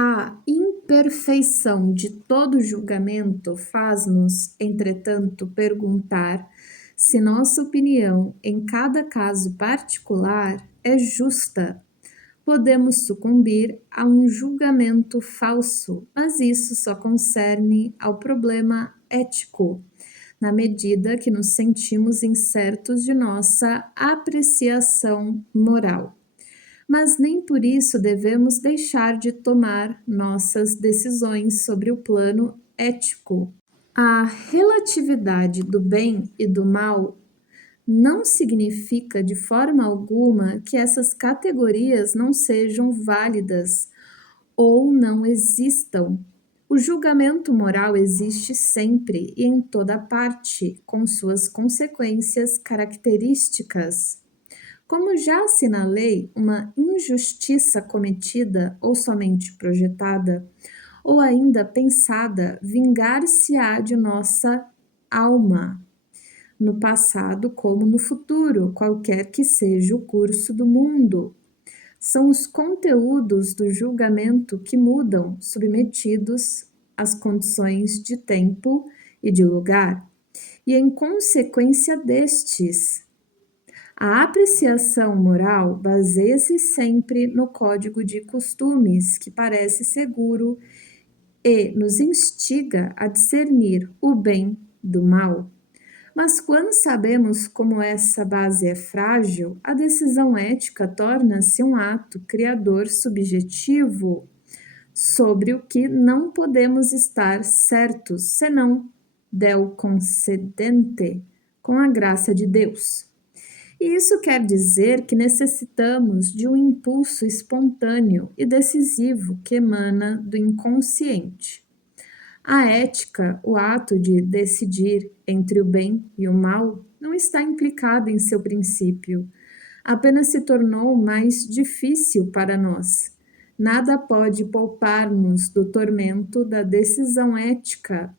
A imperfeição de todo julgamento faz-nos, entretanto, perguntar se nossa opinião em cada caso particular é justa. Podemos sucumbir a um julgamento falso, mas isso só concerne ao problema ético, na medida que nos sentimos incertos de nossa apreciação moral. Mas nem por isso devemos deixar de tomar nossas decisões sobre o plano ético. A relatividade do bem e do mal não significa de forma alguma que essas categorias não sejam válidas ou não existam. O julgamento moral existe sempre e em toda parte, com suas consequências características. Como já assinalei, uma injustiça cometida ou somente projetada, ou ainda pensada, vingar-se-á de nossa alma, no passado como no futuro, qualquer que seja o curso do mundo. São os conteúdos do julgamento que mudam, submetidos às condições de tempo e de lugar, e em consequência destes. A apreciação moral baseia-se sempre no código de costumes, que parece seguro e nos instiga a discernir o bem do mal. Mas quando sabemos como essa base é frágil, a decisão ética torna-se um ato criador subjetivo sobre o que não podemos estar certos, senão del concedente, com a graça de Deus. E isso quer dizer que necessitamos de um impulso espontâneo e decisivo que emana do inconsciente. A ética, o ato de decidir entre o bem e o mal, não está implicada em seu princípio, apenas se tornou mais difícil para nós. Nada pode poupar-nos do tormento da decisão ética,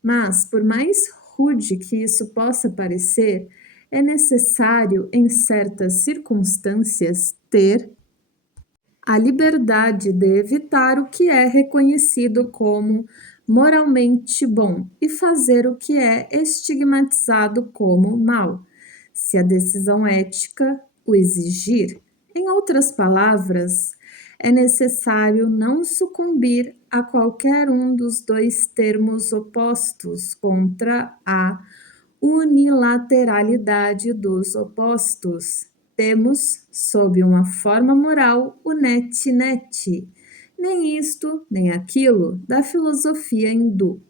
mas, por mais rude que isso possa parecer, é necessário, em certas circunstâncias, ter a liberdade de evitar o que é reconhecido como moralmente bom e fazer o que é estigmatizado como mal, se a decisão ética o exigir. Em outras palavras, é necessário não sucumbir a qualquer um dos dois termos opostos contra a unilateralidade dos opostos. Temos, sob uma forma moral, o net-net, nem isto, nem aquilo, da filosofia hindu.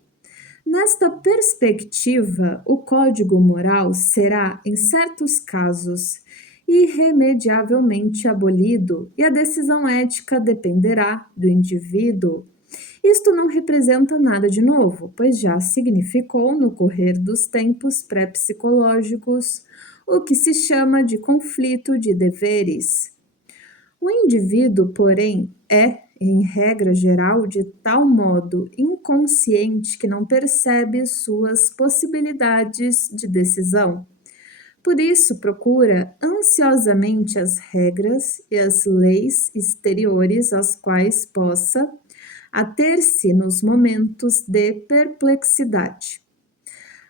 Nesta perspectiva, o código moral será, em certos casos, irremediavelmente abolido e a decisão ética dependerá do indivíduo. Isto não representa nada de novo, pois já significou no correr dos tempos pré-psicológicos o que se chama de conflito de deveres. O indivíduo, porém, é, em regra geral, de tal modo inconsciente que não percebe suas possibilidades de decisão. Por isso, procura ansiosamente as regras e as leis exteriores às quais possa ater-se nos momentos de perplexidade.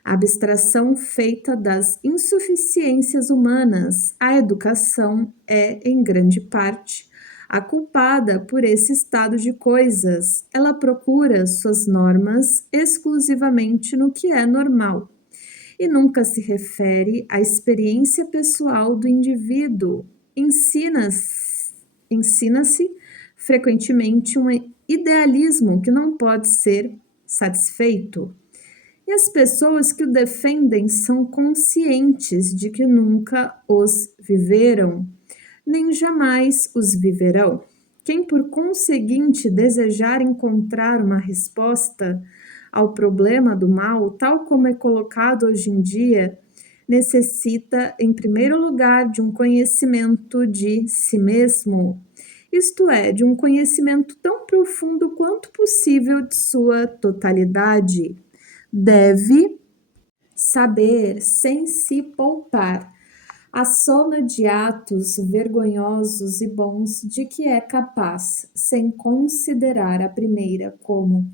A abstração feita das insuficiências humanas, a educação é, em grande parte, a culpada por esse estado de coisas. Ela procura suas normas exclusivamente no que é normal e nunca se refere à experiência pessoal do indivíduo. Ensina-se frequentemente um idealismo que não pode ser satisfeito. E as pessoas que o defendem são conscientes de que nunca os viveram, nem jamais os viverão. Quem, por conseguinte, desejar encontrar uma resposta ao problema do mal, tal como é colocado hoje em dia, necessita, em primeiro lugar, de um conhecimento de si mesmo, isto é, de um conhecimento tão profundo quanto possível de sua totalidade. Deve saber, sem se poupar, a soma de atos vergonhosos e bons de que é capaz, sem considerar a primeira como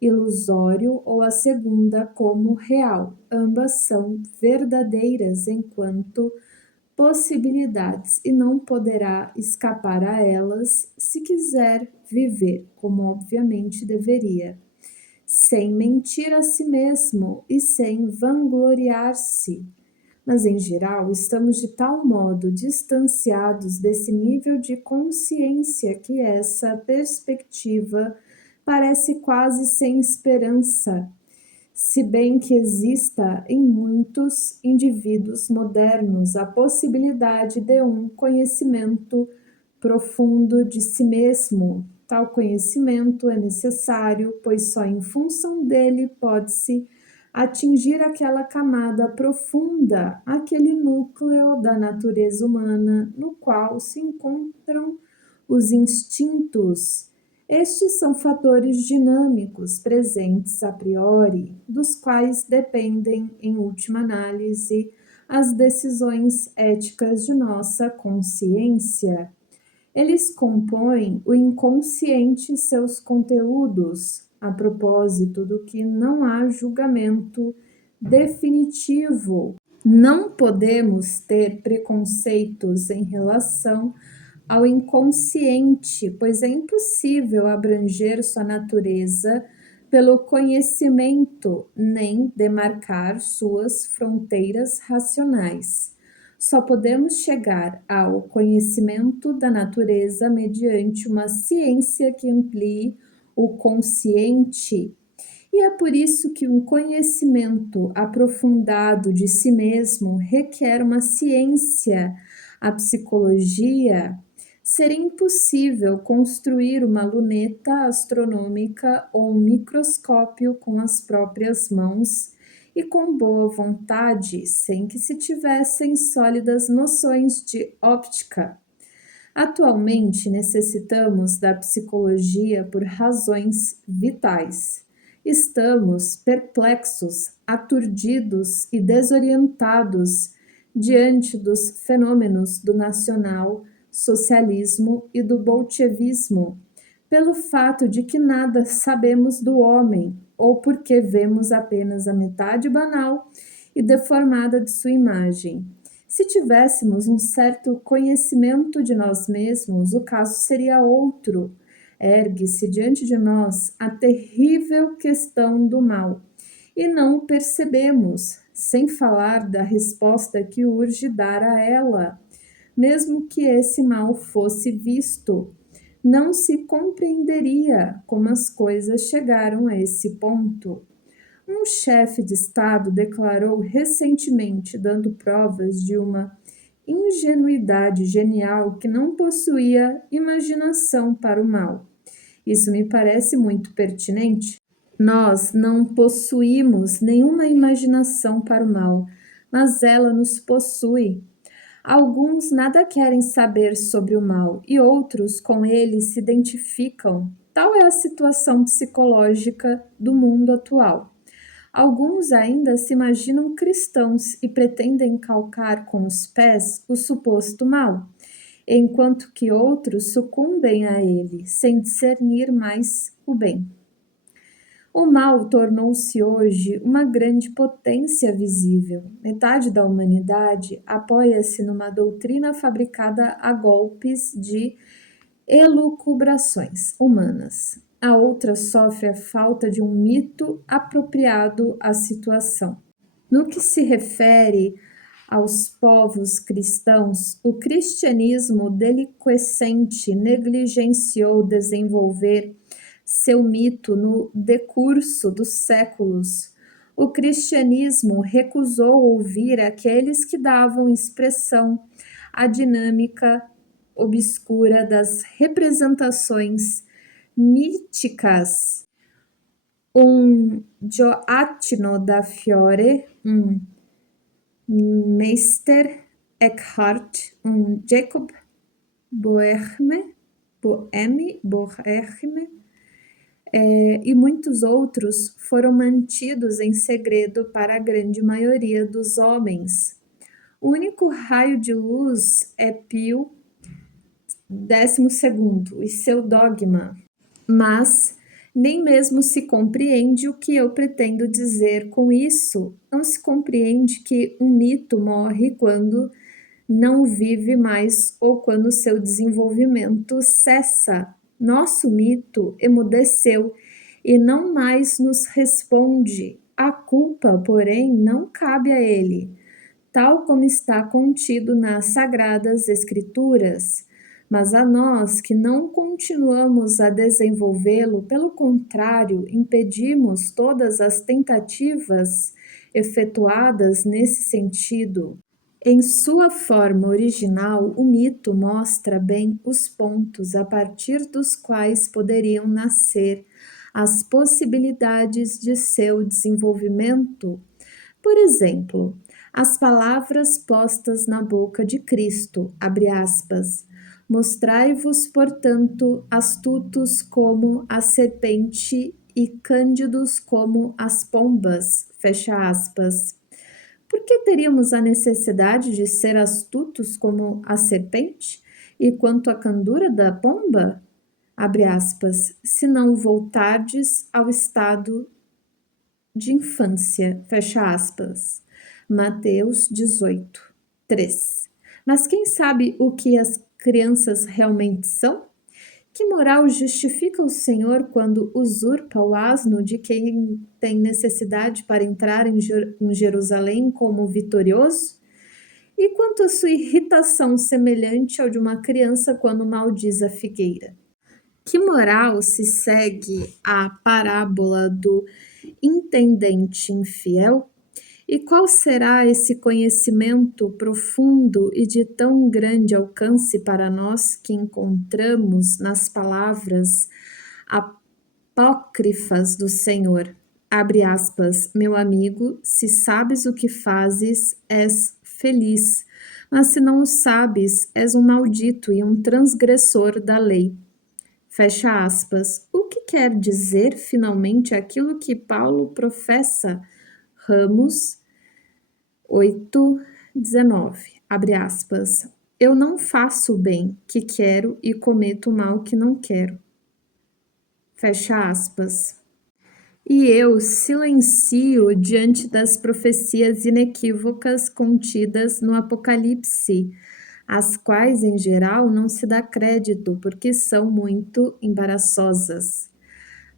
ilusório ou a segunda como real. Ambas são verdadeiras enquanto possibilidades e não poderá escapar a elas se quiser viver, como obviamente deveria, sem mentir a si mesmo e sem vangloriar-se. Mas, em geral, estamos de tal modo distanciados desse nível de consciência que essa perspectiva parece quase sem esperança, se bem que exista em muitos indivíduos modernos a possibilidade de um conhecimento profundo de si mesmo. Tal conhecimento é necessário, pois só em função dele pode-se atingir aquela camada profunda, aquele núcleo da natureza humana no qual se encontram os instintos. Estes são fatores dinâmicos presentes a priori, dos quais dependem, em última análise, as decisões éticas de nossa consciência. Eles compõem o inconsciente e seus conteúdos, a propósito do que não há julgamento definitivo. Não podemos ter preconceitos em relação ao inconsciente, pois é impossível abranger sua natureza pelo conhecimento, nem demarcar suas fronteiras racionais. Só podemos chegar ao conhecimento da natureza mediante uma ciência que amplie o consciente. E é por isso que um conhecimento aprofundado de si mesmo requer uma ciência, a psicologia. Seria impossível construir uma luneta astronômica ou um microscópio com as próprias mãos e com boa vontade, sem que se tivessem sólidas noções de óptica. Atualmente necessitamos da psicologia por razões vitais. Estamos perplexos, aturdidos e desorientados diante dos fenômenos do nacional socialismo e do bolchevismo, pelo fato de que nada sabemos do homem, ou porque vemos apenas a metade banal e deformada de sua imagem. Se tivéssemos um certo conhecimento de nós mesmos, o caso seria outro. Ergue-se diante de nós a terrível questão do mal, e não o percebemos, sem falar da resposta que urge dar a ela. Mesmo que esse mal fosse visto, não se compreenderia como as coisas chegaram a esse ponto. Um chefe de Estado declarou recentemente, dando provas de uma ingenuidade genial, que não possuía imaginação para o mal. Isso me parece muito pertinente. Nós não possuímos nenhuma imaginação para o mal, mas ela nos possui. Alguns nada querem saber sobre o mal e outros com ele se identificam. Tal é a situação psicológica do mundo atual. Alguns ainda se imaginam cristãos e pretendem calcar com os pés o suposto mal, enquanto que outros sucumbem a ele, sem discernir mais o bem. O mal tornou-se hoje uma grande potência visível. Metade da humanidade apoia-se numa doutrina fabricada a golpes de elucubrações humanas. A outra sofre a falta de um mito apropriado à situação. No que se refere aos povos cristãos, o cristianismo deliquescente negligenciou desenvolver seu mito no decurso dos séculos. O cristianismo recusou ouvir aqueles que davam expressão à dinâmica obscura das representações míticas. Um Gioacchino da Fiore, um Meister Eckhart, um Jacob Boehme, e muitos outros foram mantidos em segredo para a grande maioria dos homens. O único raio de luz é Pio XII e seu dogma. Mas nem mesmo se compreende o que eu pretendo dizer com isso. Não se compreende que um mito morre quando não vive mais ou quando seu desenvolvimento cessa. Nosso mito emudeceu e não mais nos responde. A culpa, porém, não cabe a ele, tal como está contido nas Sagradas Escrituras. Mas a nós que não continuamos a desenvolvê-lo, pelo contrário, impedimos todas as tentativas efetuadas nesse sentido. Em sua forma original, o mito mostra bem os pontos a partir dos quais poderiam nascer as possibilidades de seu desenvolvimento. Por exemplo, as palavras postas na boca de Cristo, abre aspas, mostrai-vos, portanto, astutos como a serpente e cândidos como as pombas, fecha aspas. Por que teríamos a necessidade de ser astutos como a serpente? E quanto à candura da pomba? Abre aspas, se não voltardes ao estado de infância, fecha aspas. Mateus 18, 3. Mas quem sabe o que as crianças realmente são? Que moral justifica o Senhor quando usurpa o asno de quem tem necessidade para entrar em Jerusalém como vitorioso? E quanto à sua irritação semelhante ao de uma criança quando maldiz a figueira? Que moral se segue à parábola do intendente infiel? E qual será esse conhecimento profundo e de tão grande alcance para nós que encontramos nas palavras apócrifas do Senhor? Abre aspas, meu amigo, se sabes o que fazes, és feliz, mas se não o sabes, és um maldito e um transgressor da lei. Fecha aspas. O que quer dizer finalmente aquilo que Paulo professa? Ramos 8:19, abre aspas. Eu não faço o bem que quero e cometo o mal que não quero. Fecha aspas. E eu silencio diante das profecias inequívocas contidas no Apocalipse, as quais, em geral, não se dá crédito porque são muito embaraçosas.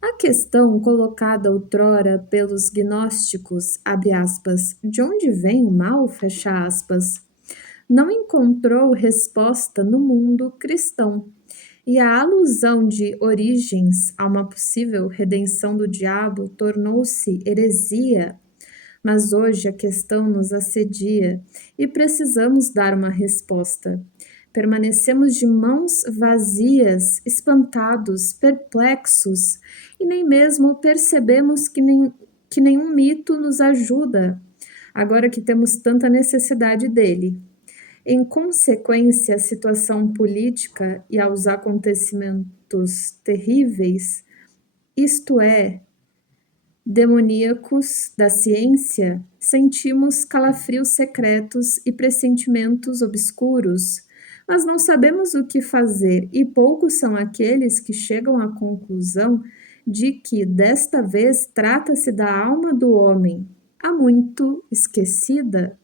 A questão colocada outrora pelos gnósticos, abre aspas, de onde vem o mal, fecha aspas, não encontrou resposta no mundo cristão. E a alusão de Origens a uma possível redenção do diabo tornou-se heresia. Mas hoje a questão nos assedia e precisamos dar uma resposta. Permanecemos de mãos vazias, espantados, perplexos, e nem mesmo percebemos que nenhum mito nos ajuda, agora que temos tanta necessidade dele. Em consequência à situação política e aos acontecimentos terríveis, isto é, demoníacos da ciência, sentimos calafrios secretos e pressentimentos obscuros, mas não sabemos o que fazer, e poucos são aqueles que chegam à conclusão de que desta vez trata-se da alma do homem, há muito esquecida.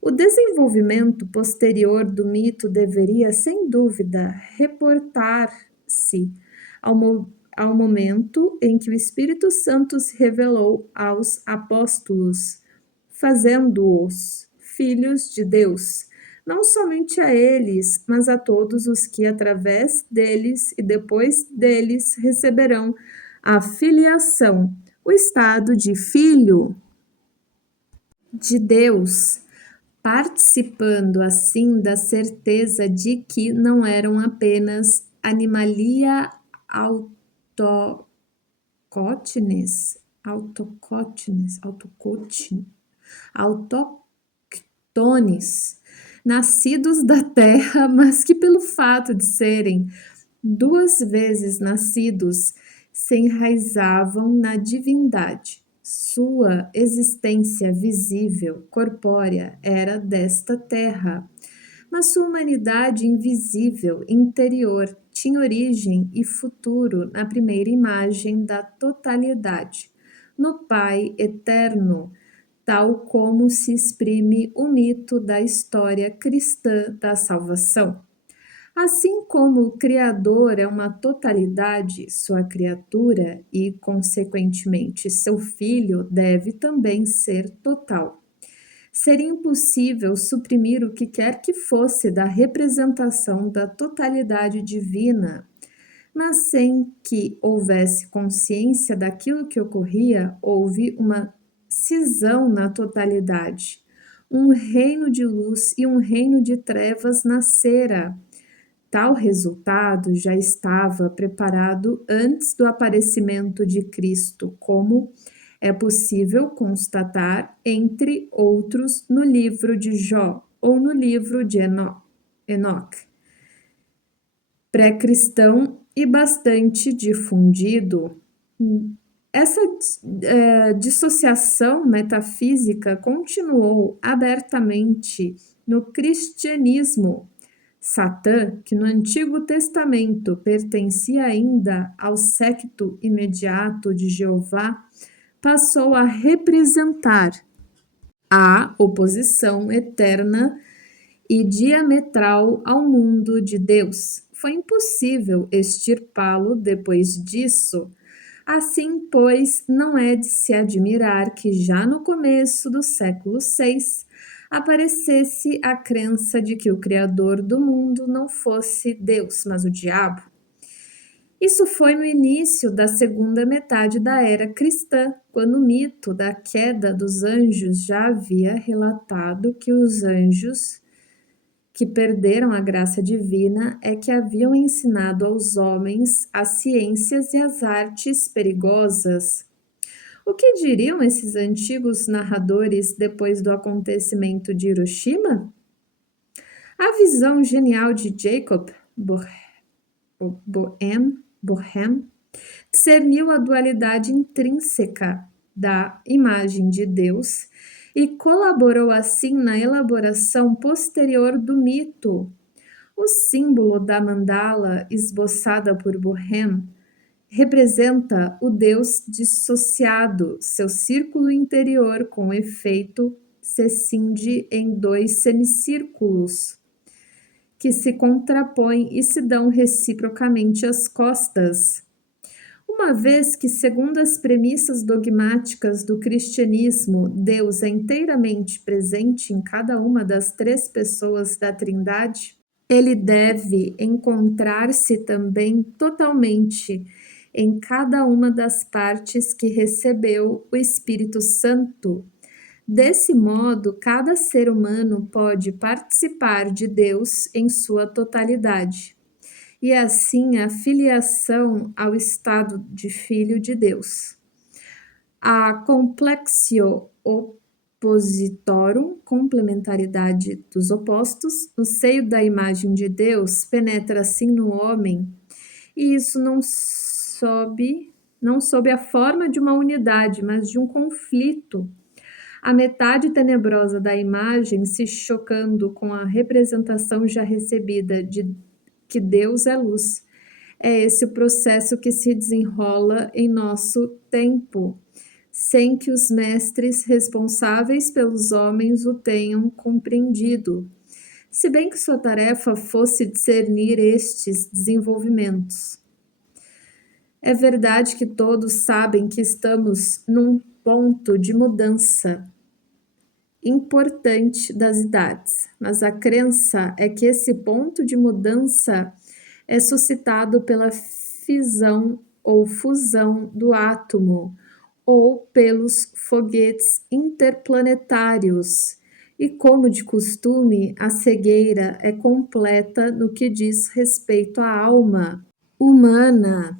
O desenvolvimento posterior do mito deveria, sem dúvida, reportar-se ao momento em que o Espírito Santo se revelou aos apóstolos, fazendo-os filhos de Deus, não somente a eles, mas a todos os que, através deles e depois deles, receberão a filiação, o estado de filho de Deus, participando assim da certeza de que não eram apenas animalia autóctones, nascidos da terra, mas que pelo fato de serem duas vezes nascidos, se enraizavam na divindade. Sua existência visível, corpórea, era desta terra, mas sua humanidade invisível, interior, tinha origem e futuro na primeira imagem da totalidade, no Pai eterno, tal como se exprime o mito da história cristã da salvação. Assim como o Criador é uma totalidade, sua criatura e, consequentemente, seu filho deve também ser total. Seria impossível suprimir o que quer que fosse da representação da totalidade divina, mas sem que houvesse consciência daquilo que ocorria, houve uma cisão na totalidade. Um reino de luz e um reino de trevas nascera. Tal resultado já estava preparado antes do aparecimento de Cristo, como é possível constatar, entre outros, no livro de Jó ou no livro de Enoque. Pré-cristão e bastante difundido, essa dissociação metafísica continuou abertamente no cristianismo. Satã, que no Antigo Testamento pertencia ainda ao séquito imediato de Jeová, passou a representar a oposição eterna e diametral ao mundo de Deus. Foi impossível extirpá-lo depois disso. Assim, pois, não é de se admirar que já no começo do século VI aparecesse a crença de que o Criador do mundo não fosse Deus, mas o diabo. Isso foi no início da segunda metade da era cristã, quando o mito da queda dos anjos já havia relatado que os anjos que perderam a graça divina é que haviam ensinado aos homens as ciências e as artes perigosas. O que diriam esses antigos narradores depois do acontecimento de Hiroshima? A visão genial de Jacob Boehme discerniu a dualidade intrínseca da imagem de Deus e colaborou assim na elaboração posterior do mito. O símbolo da mandala esboçada por Boehme representa o Deus dissociado. Seu círculo interior, com efeito, se cinde em dois semicírculos que se contrapõem e se dão reciprocamente as costas. Uma vez que, segundo as premissas dogmáticas do cristianismo, Deus é inteiramente presente em cada uma das três pessoas da Trindade, ele deve encontrar-se também totalmente em cada uma das partes que recebeu o Espírito Santo. Desse modo, cada ser humano pode participar de Deus em sua totalidade, e assim a filiação ao estado de filho de Deus. A complexio oppositorum, complementaridade dos opostos, no seio da imagem de Deus, penetra assim no homem, e isso não sob a forma de uma unidade, mas de um conflito. A metade tenebrosa da imagem se chocando com a representação já recebida de que Deus é luz. É esse o processo que se desenrola em nosso tempo, sem que os mestres responsáveis pelos homens o tenham compreendido, se bem que sua tarefa fosse discernir estes desenvolvimentos. É verdade que todos sabem que estamos num ponto de mudança importante das idades, mas a crença é que esse ponto de mudança é suscitado pela fisão ou fusão do átomo ou pelos foguetes interplanetários. E como de costume, a cegueira é completa no que diz respeito à alma humana.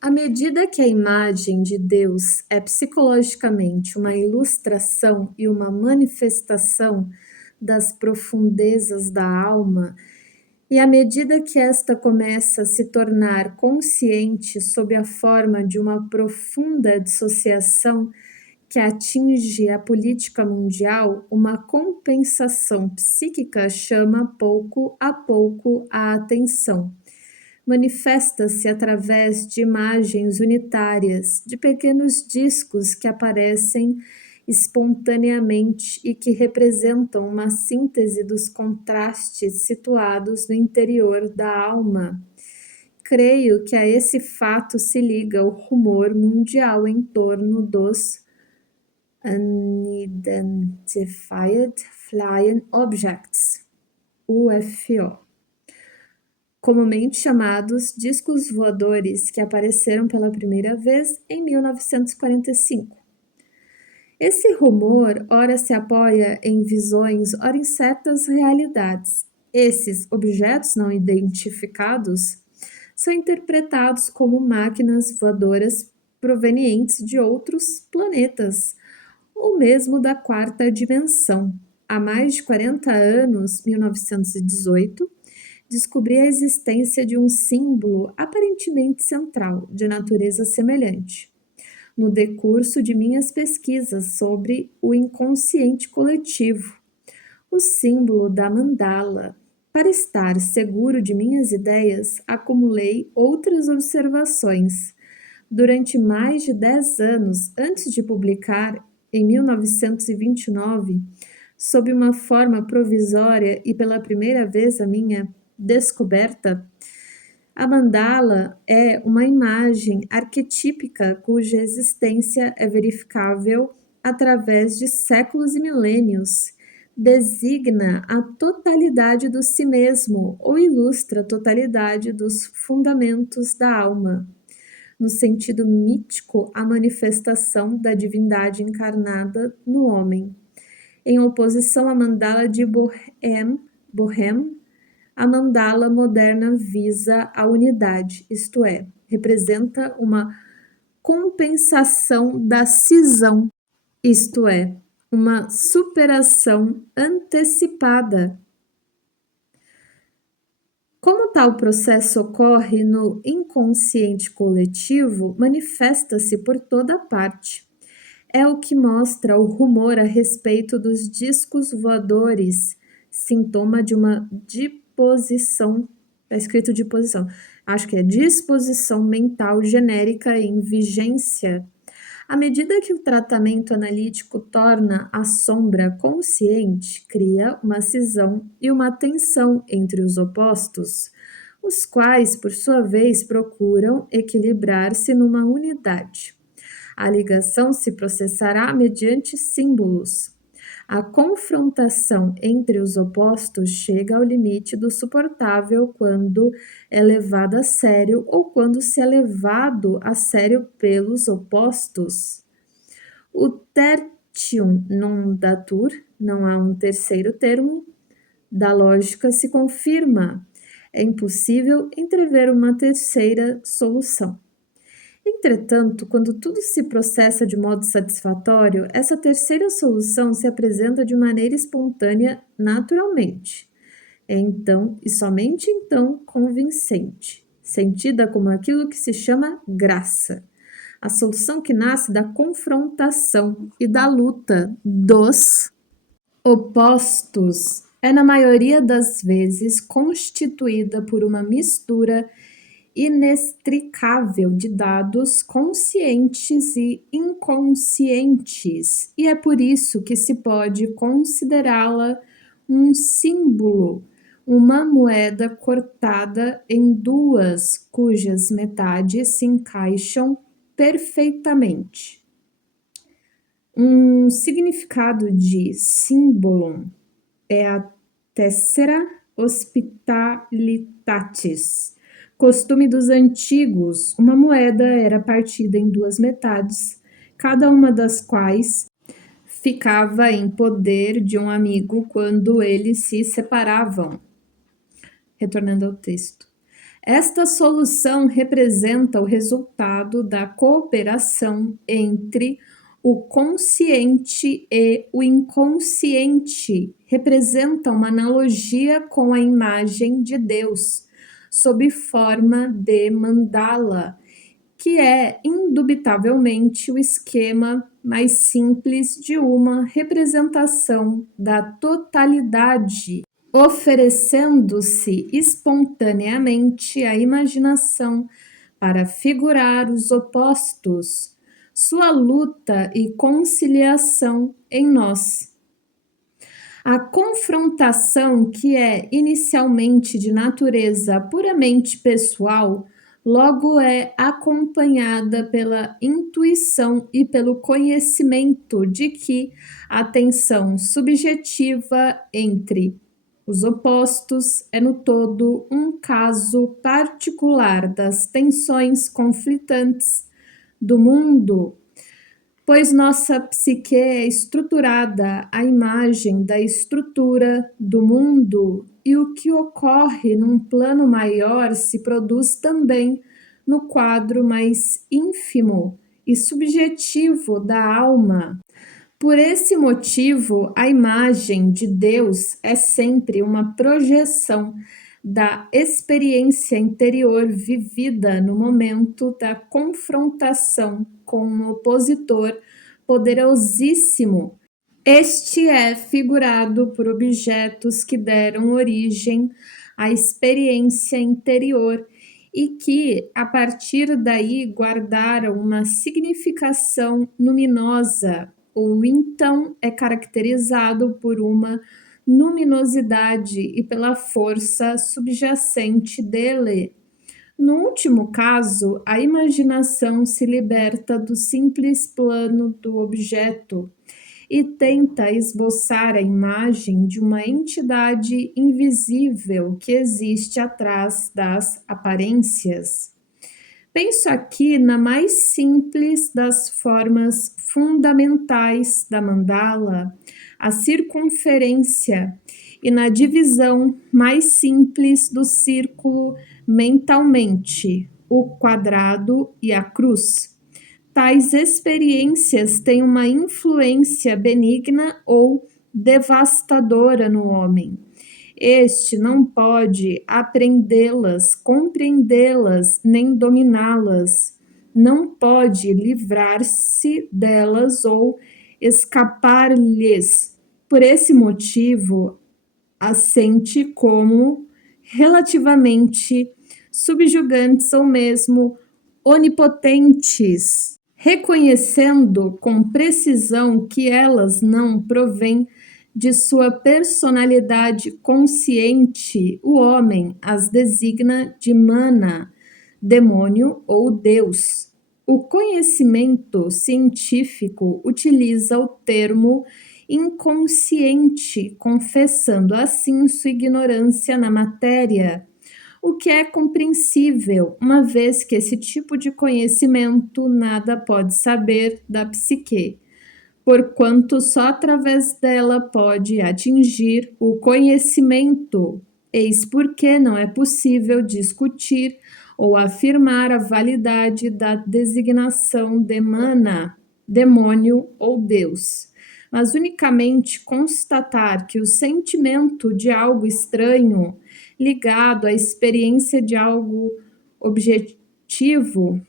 À medida que a imagem de Deus é psicologicamente uma ilustração e uma manifestação das profundezas da alma, e à medida que esta começa a se tornar consciente sob a forma de uma profunda dissociação que atinge a política mundial, uma compensação psíquica chama pouco a atenção. Manifesta-se através de imagens unitárias, de pequenos discos que aparecem espontaneamente e que representam uma síntese dos contrastes situados no interior da alma. Creio que a esse fato se liga o rumor mundial em torno dos Unidentified Flying Objects, UFO, comumente chamados discos voadores, que apareceram pela primeira vez em 1945. Esse rumor ora se apoia em visões, ora em certas realidades. Esses objetos não identificados são interpretados como máquinas voadoras provenientes de outros planetas, ou mesmo da quarta dimensão. Há mais de 40 anos, 1918, descobri a existência de um símbolo aparentemente central, de natureza semelhante. No decurso de minhas pesquisas sobre o inconsciente coletivo, o símbolo da mandala. Para estar seguro de minhas ideias, acumulei outras observações. Durante mais de 10 anos, antes de publicar, em 1929, sob uma forma provisória e pela primeira vez a minha descoberta, a mandala é uma imagem arquetípica cuja existência é verificável através de séculos e milênios. Designa a totalidade do si mesmo ou ilustra a totalidade dos fundamentos da alma. No sentido mítico, a manifestação da divindade encarnada no homem. Em oposição à mandala de Bohem, a mandala moderna visa a unidade, isto é, representa uma compensação da cisão, isto é, uma superação antecipada. Como tal processo ocorre no inconsciente coletivo, manifesta-se por toda parte. É o que mostra o rumor a respeito dos discos voadores, sintoma de uma disposição, está escrito disposição, acho que é disposição mental genérica em vigência. À medida que o tratamento analítico torna a sombra consciente, cria uma cisão e uma tensão entre os opostos, os quais, por sua vez, procuram equilibrar-se numa unidade. A ligação se processará mediante símbolos. A confrontação entre os opostos chega ao limite do suportável quando é levado a sério ou quando se é levado a sério pelos opostos. O tertium non datur, não há um terceiro termo, da lógica se confirma. É impossível entrever uma terceira solução. Entretanto, quando tudo se processa de modo satisfatório, essa terceira solução se apresenta de maneira espontânea naturalmente. É então, e somente então, convincente, sentida como aquilo que se chama graça. A solução que nasce da confrontação e da luta dos opostos é, na maioria das vezes, constituída por uma mistura inextricável de dados conscientes e inconscientes, e é por isso que se pode considerá-la um símbolo, uma moeda cortada em duas, cujas metades se encaixam perfeitamente. Um significado de symbolon é a tessera hospitalitatis, costume dos antigos. Uma moeda era partida em duas metades, cada uma das quais ficava em poder de um amigo quando eles se separavam. Retornando ao texto. Esta solução representa o resultado da cooperação entre o consciente e o inconsciente. Representa uma analogia com a imagem de Deus, sob forma de mandala, que é indubitavelmente o esquema mais simples de uma representação da totalidade, oferecendo-se espontaneamente à imaginação para figurar os opostos, sua luta e conciliação em nós. A confrontação, que é inicialmente de natureza puramente pessoal, logo é acompanhada pela intuição e pelo conhecimento de que a tensão subjetiva entre os opostos é no todo um caso particular das tensões conflitantes do mundo, pois nossa psique é estruturada à imagem da estrutura do mundo, e o que ocorre num plano maior se produz também no quadro mais ínfimo e subjetivo da alma. Por esse motivo, a imagem de Deus é sempre uma projeção da experiência interior vivida no momento da confrontação com um opositor poderosíssimo. Este é figurado por objetos que deram origem à experiência interior e que, a partir daí, guardaram uma significação luminosa, ou então é caracterizado por uma luminosidade e pela força subjacente dele. No último caso, a imaginação se liberta do simples plano do objeto e tenta esboçar a imagem de uma entidade invisível que existe atrás das aparências. Penso aqui na mais simples das formas fundamentais da mandala, a circunferência, e na divisão mais simples do círculo mentalmente, o quadrado e a cruz. Tais experiências têm uma influência benigna ou devastadora no homem. Este não pode aprendê-las, compreendê-las, nem dominá-las. Não pode livrar-se delas ou escapar-lhes. Por esse motivo, as sente como relativamente subjugantes ou mesmo onipotentes, reconhecendo com precisão que elas não provêm de sua personalidade consciente. O homem as designa de mana, demônio ou Deus. O conhecimento científico utiliza o termo inconsciente, confessando assim sua ignorância na matéria, o que é compreensível, uma vez que esse tipo de conhecimento nada pode saber da psique, porquanto só através dela pode atingir o conhecimento. Eis porque não é possível discutir ou afirmar a validade da designação de mana, demônio ou Deus, mas unicamente constatar que o sentimento de algo estranho, ligado à experiência de algo objetivo,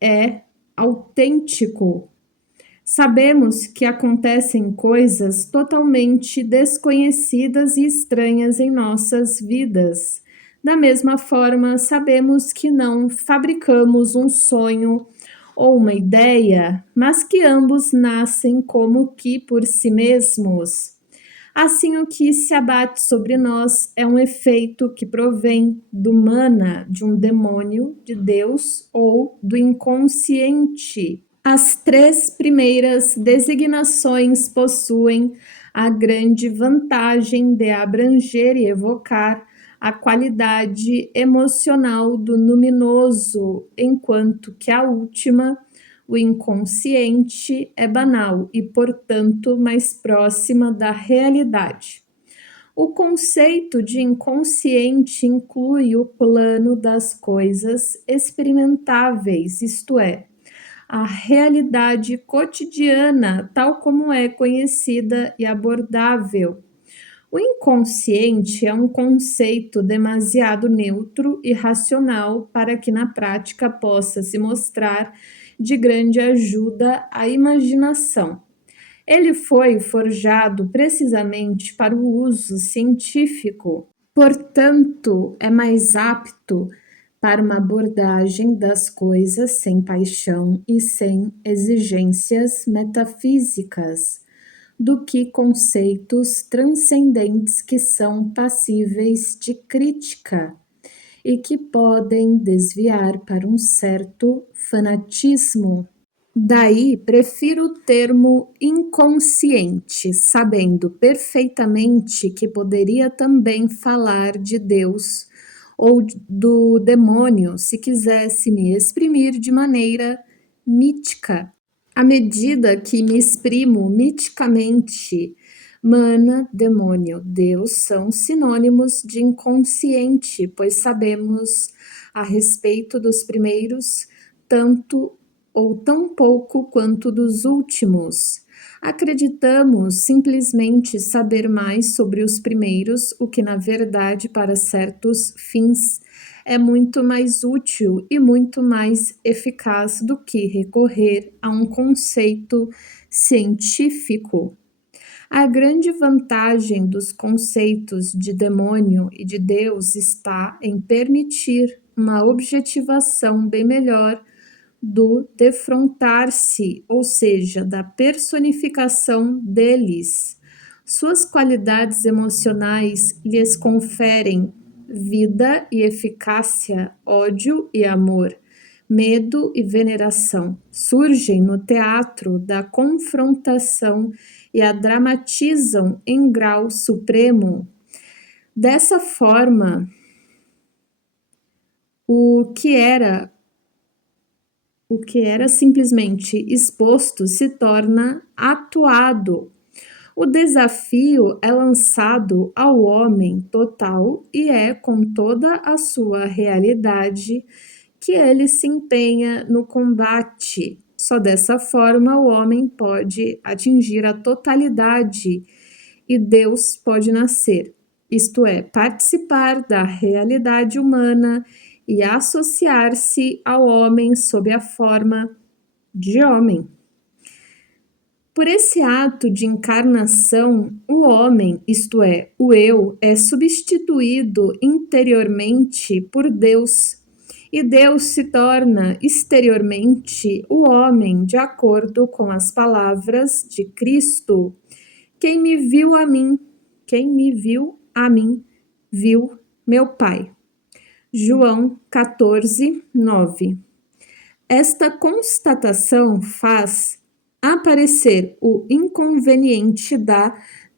é autêntico. Sabemos que acontecem coisas totalmente desconhecidas e estranhas em nossas vidas. Da mesma forma, sabemos que não fabricamos um sonho ou uma ideia, mas que ambos nascem como que por si mesmos. Assim, o que se abate sobre nós é um efeito que provém do mana, de um demônio, de Deus ou do inconsciente. As três primeiras designações possuem a grande vantagem de abranger e evocar a qualidade emocional do luminoso, enquanto que a última, o inconsciente, é banal e, portanto, mais próxima da realidade. O conceito de inconsciente inclui o plano das coisas experimentáveis, isto é, a realidade cotidiana, tal como é conhecida e abordável. O inconsciente é um conceito demasiado neutro e racional para que na prática possa se mostrar de grande ajuda à imaginação. Ele foi forjado precisamente para o uso científico, portanto, é mais apto para uma abordagem das coisas sem paixão e sem exigências metafísicas, do que conceitos transcendentes que são passíveis de crítica e que podem desviar para um certo fanatismo. Daí, prefiro o termo inconsciente, sabendo perfeitamente que poderia também falar de Deus ou do demônio se quisesse me exprimir de maneira mítica. À medida que me exprimo miticamente, mana, demônio, Deus são sinônimos de inconsciente, pois sabemos a respeito dos primeiros tanto ou tão pouco quanto dos últimos. Acreditamos simplesmente saber mais sobre os primeiros, o que na verdade para certos fins é muito mais útil e muito mais eficaz do que recorrer a um conceito científico. A grande vantagem dos conceitos de demônio e de Deus está em permitir uma objetivação bem melhor do defrontar-se, ou seja, da personificação deles. Suas qualidades emocionais lhes conferem vida e eficácia, ódio e amor, medo e veneração. Surgem no teatro da confrontação e a dramatizam em grau supremo. Dessa forma, o que era simplesmente exposto se torna atuado. O desafio é lançado ao homem total e é com toda a sua realidade que ele se empenha no combate. Só dessa forma o homem pode atingir a totalidade e Deus pode nascer, isto é, participar da realidade humana e associar-se ao homem sob a forma de homem. Por esse ato de encarnação, o homem, isto é, o eu, é substituído interiormente por Deus, e Deus se torna exteriormente o homem, de acordo com as palavras de Cristo. Quem me viu a mim, viu meu Pai. João 14, 9. Esta constatação faz aparecer o inconveniente da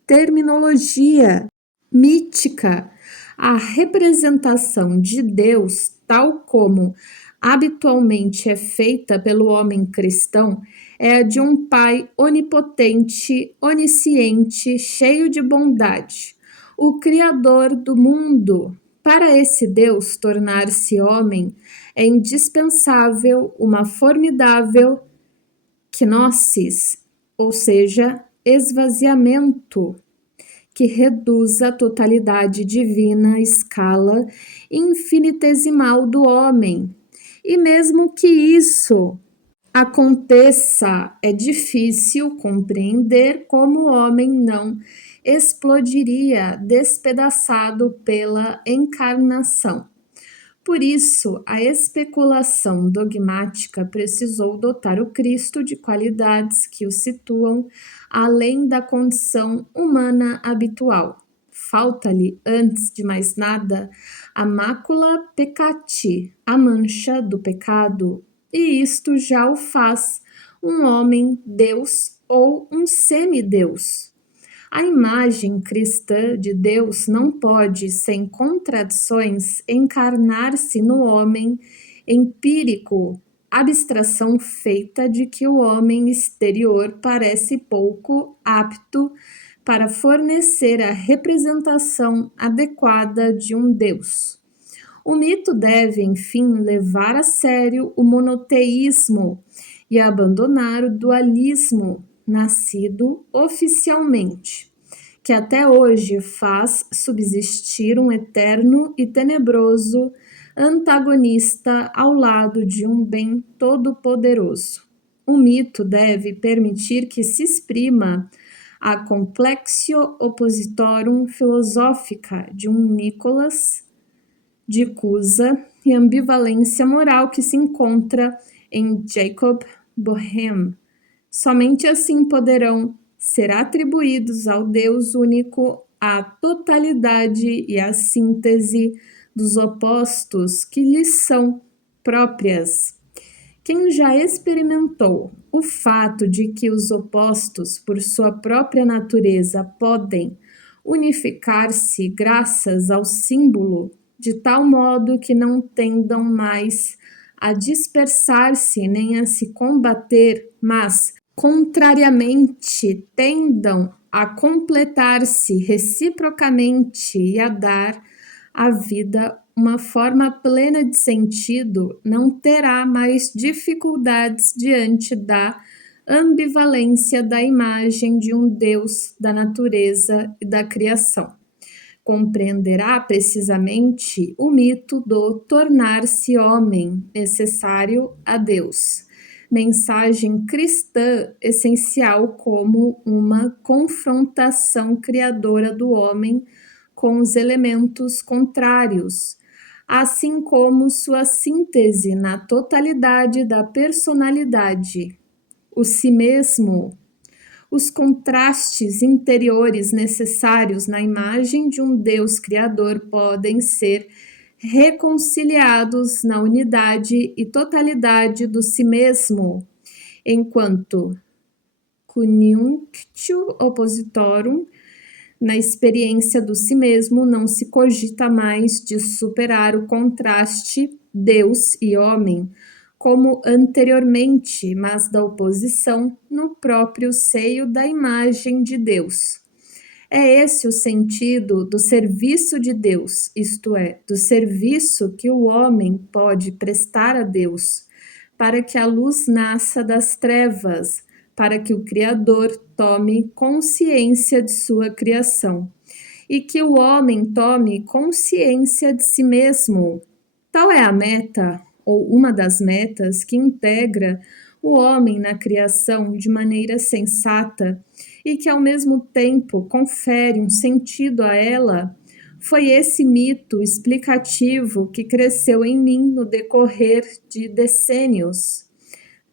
terminologia mítica. A representação de Deus, tal como habitualmente é feita pelo homem cristão, é a de um Pai onipotente, onisciente, cheio de bondade, o Criador do mundo. Para esse Deus tornar-se homem, é indispensável uma formidável kenosis, ou seja, esvaziamento, que reduz a totalidade divina à escala infinitesimal do homem. E mesmo que isso aconteça, é difícil compreender como o homem não explodiria despedaçado pela encarnação. Por isso, a especulação dogmática precisou dotar o Cristo de qualidades que o situam além da condição humana habitual. Falta-lhe, antes de mais nada, a mácula peccati, a mancha do pecado, e isto já o faz um homem-deus ou um semideus. A imagem cristã de Deus não pode, sem contradições, encarnar-se no homem empírico, abstração feita de que o homem exterior parece pouco apto para fornecer a representação adequada de um Deus. O mito deve, enfim, levar a sério o monoteísmo e abandonar o dualismo nascido oficialmente, que até hoje faz subsistir um eterno e tenebroso antagonista ao lado de um bem todo-poderoso. O mito deve permitir que se exprima a complexio oppositorum philosophica de um Nicolas de Cusa e ambivalência moral que se encontra em Jacob Boehme. Somente assim poderão ser atribuídos ao Deus único a totalidade e a síntese dos opostos que lhes são próprias. Quem já experimentou o fato de que os opostos, por sua própria natureza, podem unificar-se graças ao símbolo, de tal modo que não tendam mais a dispersar-se nem a se combater, mas, contrariamente, tendam a completar-se reciprocamente e a dar à vida uma forma plena de sentido, não terá mais dificuldades diante da ambivalência da imagem de um Deus da natureza e da criação. Compreenderá precisamente o mito do tornar-se homem necessário a Deus, mensagem cristã essencial como uma confrontação criadora do homem com os elementos contrários, assim como sua síntese na totalidade da personalidade, o si mesmo, os contrastes interiores necessários na imagem de um Deus criador podem ser reconciliados na unidade e totalidade do si mesmo, enquanto coniunctio oppositorum, na experiência do si mesmo, não se cogita mais de superar o contraste Deus e homem, como anteriormente, mas da oposição no próprio seio da imagem de Deus. É esse o sentido do serviço de Deus, isto é, do serviço que o homem pode prestar a Deus, para que a luz nasça das trevas, para que o Criador tome consciência de sua criação e que o homem tome consciência de si mesmo. Tal é a meta, ou uma das metas, que integra o homem na criação de maneira sensata e que, ao mesmo tempo, confere um sentido a ela. Foi esse mito explicativo que cresceu em mim no decorrer de decênios.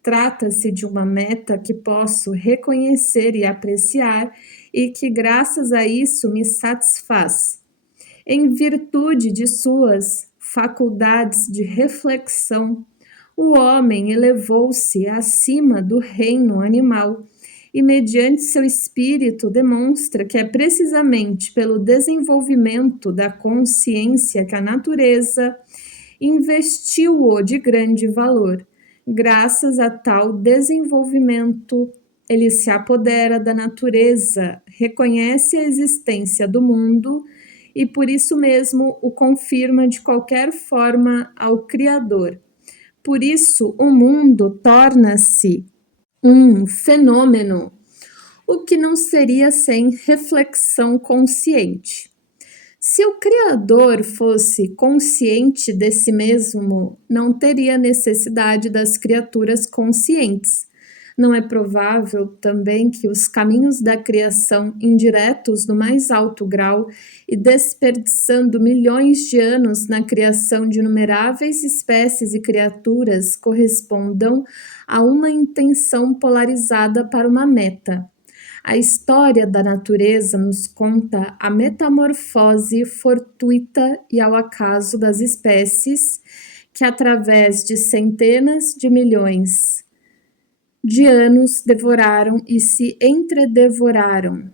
Trata-se de uma meta que posso reconhecer e apreciar e que, graças a isso, me satisfaz. Em virtude de suas faculdades de reflexão, o homem elevou-se acima do reino animal e, mediante seu espírito, demonstra que é precisamente pelo desenvolvimento da consciência que a natureza investiu-o de grande valor. Graças a tal desenvolvimento, ele se apodera da natureza, reconhece a existência do mundo e, por isso mesmo, o confirma de qualquer forma ao Criador. Por isso, o mundo torna-se um fenômeno, o que não seria sem reflexão consciente. Se o Criador fosse consciente de si mesmo, não teria necessidade das criaturas conscientes. Não é provável também que os caminhos da criação, indiretos no mais alto grau e desperdiçando milhões de anos na criação de inumeráveis espécies e criaturas, correspondam a uma intenção polarizada para uma meta. A história da natureza nos conta a metamorfose fortuita e ao acaso das espécies que, através de centenas de milhões de anos, devoraram e se entredevoraram.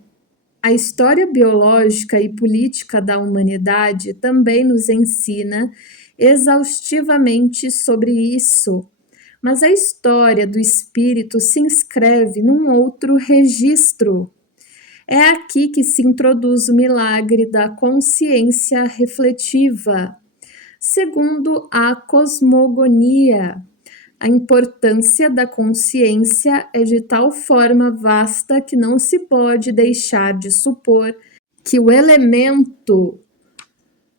A história biológica e política da humanidade também nos ensina exaustivamente sobre isso. Mas a história do espírito se inscreve num outro registro. É aqui que se introduz o milagre da consciência refletiva. Segundo a cosmogonia, a importância da consciência é de tal forma vasta que não se pode deixar de supor que o elemento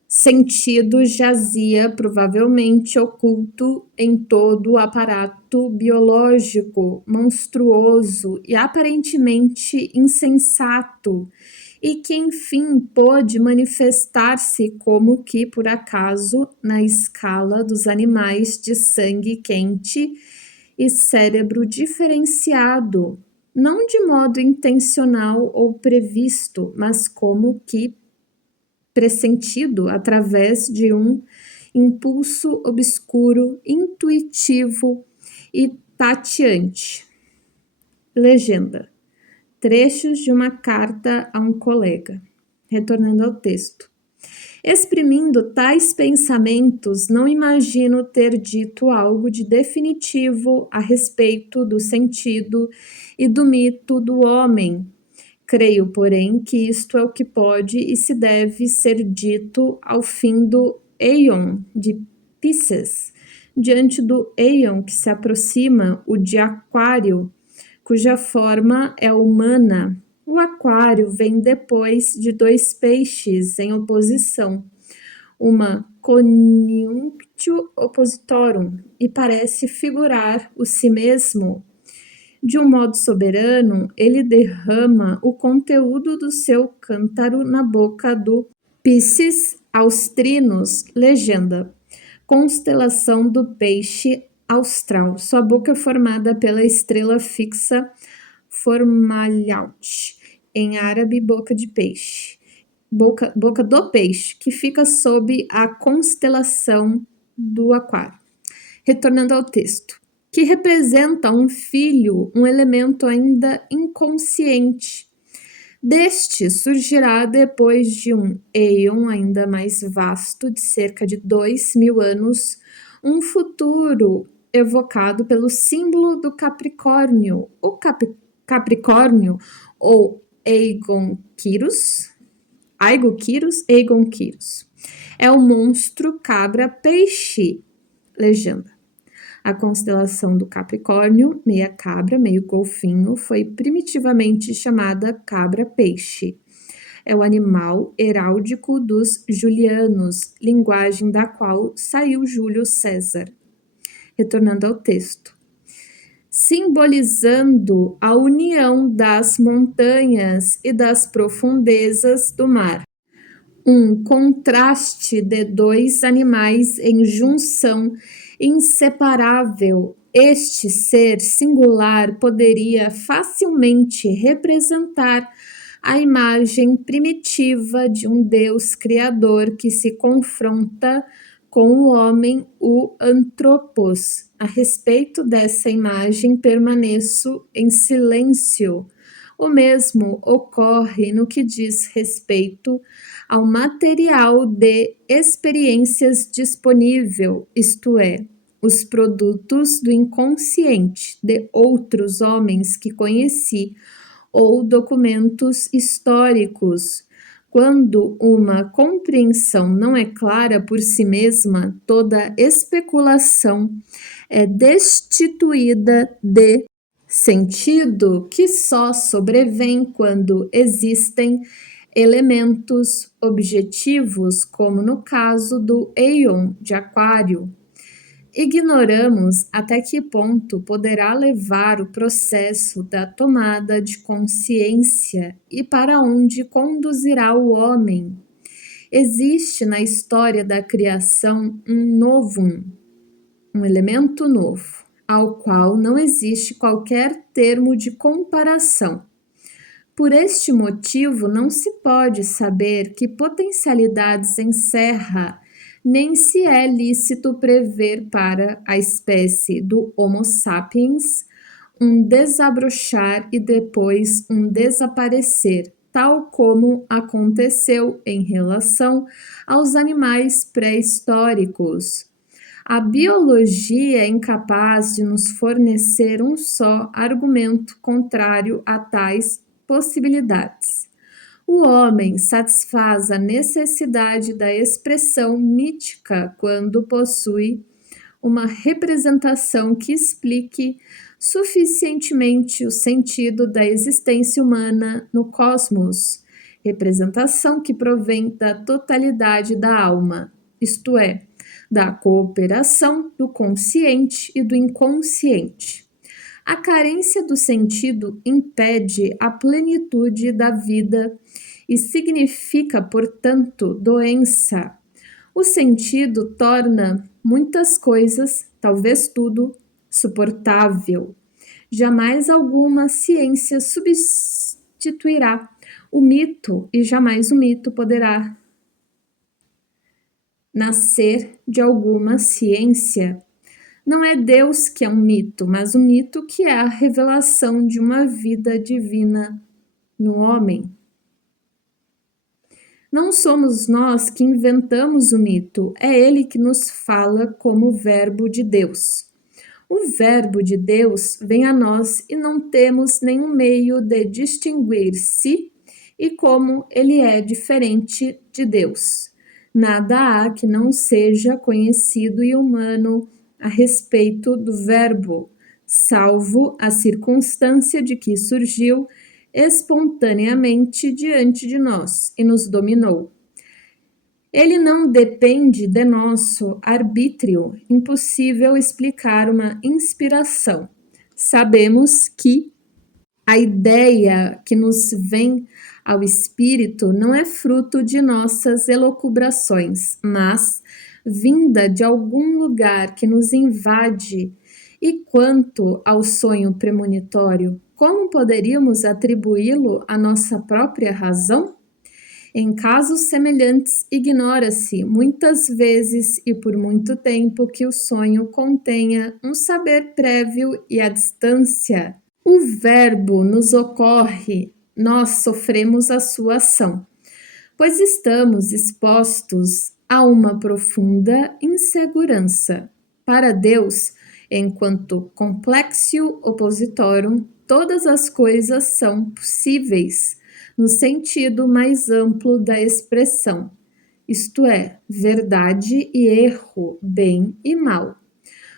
sentido jazia provavelmente oculto em todo o aparato biológico monstruoso e aparentemente insensato, e que enfim pôde manifestar-se como que por acaso na escala dos animais de sangue quente e cérebro diferenciado, não de modo intencional ou previsto, mas como que pressentido através de um impulso obscuro, intuitivo e tateante. Legenda: trechos de uma carta a um colega. Retornando ao texto. Exprimindo tais pensamentos, não imagino ter dito algo de definitivo a respeito do sentido e do mito do homem. Creio, porém, que isto é o que pode e se deve ser dito ao fim do Aeon de Pisces, diante do Aeon que se aproxima, o de Aquário, cuja forma é humana. O Aquário vem depois de dois peixes em oposição, uma conjunctio oppositorum, e parece figurar o si mesmo. De um modo soberano, ele derrama o conteúdo do seu cântaro na boca do Piscis austrinos. Legenda: constelação do peixe austral. Sua boca é formada pela estrela fixa Fomalhaut, em árabe boca de peixe. Boca do peixe, que fica sob a constelação do Aquário. Retornando ao texto, que representa um filho, um elemento ainda inconsciente. Deste surgirá depois de um éon ainda mais vasto, de cerca de 2.000 anos, um futuro evocado pelo símbolo do Capricórnio. O Capricórnio, ou Aegon Quirus, é o monstro cabra-peixe. Legenda: a constelação do Capricórnio, meia cabra, meio golfinho, foi primitivamente chamada cabra-peixe. É o animal heráldico dos julianos, linguagem da qual saiu Júlio César. Retornando ao texto. Simbolizando a união das montanhas e das profundezas do mar. Um contraste de dois animais em junção inseparável. Este ser singular poderia facilmente representar a imagem primitiva de um Deus criador que se confronta com o homem, o antropos. A respeito dessa imagem, permaneço em silêncio. O mesmo ocorre no que diz respeito ao material de experiências disponível, isto é, os produtos do inconsciente de outros homens que conheci ou documentos históricos. Quando uma compreensão não é clara por si mesma, toda especulação é destituída de sentido, que só sobrevém quando existem elementos objetivos, como no caso do éon de Aquário. Ignoramos até que ponto poderá levar o processo da tomada de consciência e para onde conduzirá o homem. Existe na história da criação um novum, um elemento novo, ao qual não existe qualquer termo de comparação. Por este motivo, não se pode saber que potencialidades encerra, nem se é lícito prever para a espécie do Homo sapiens um desabrochar e depois um desaparecer, tal como aconteceu em relação aos animais pré-históricos. A biologia é incapaz de nos fornecer um só argumento contrário a tais possibilidades. O homem satisfaz a necessidade da expressão mítica quando possui uma representação que explique suficientemente o sentido da existência humana no cosmos. representação que provém da totalidade da alma, isto é, da cooperação do consciente e do inconsciente. A carência do sentido impede a plenitude da vida e significa, portanto, doença. O sentido torna muitas coisas, talvez tudo, suportável. Jamais alguma ciência substituirá o mito e jamais o mito poderá nascer de alguma ciência. Não é Deus que é um mito, mas o mito que é a revelação de uma vida divina no homem. Não somos nós que inventamos o mito, é ele que nos fala como verbo de Deus. O verbo de Deus vem a nós e não temos nenhum meio de distinguir se e como ele é diferente de Deus. Nada há que não seja conhecido e humano a respeito do verbo, salvo a circunstância de que surgiu espontaneamente diante de nós e nos dominou. Ele não depende de nosso arbítrio, impossível explicar uma inspiração. Sabemos que a ideia que nos vem ao espírito não é fruto de nossas elucubrações, mas vinda de algum lugar que nos invade. E quanto ao sonho premonitório, como poderíamos atribuí-lo à nossa própria razão? Em casos semelhantes, ignora-se muitas vezes e por muito tempo que o sonho contenha um saber prévio e à distância. O verbo nos ocorre, nós sofremos a sua ação, pois estamos expostos a uma profunda insegurança. Para Deus, enquanto complexio oppositorum, todas as coisas são possíveis, no sentido mais amplo da expressão, isto é, verdade e erro, bem e mal.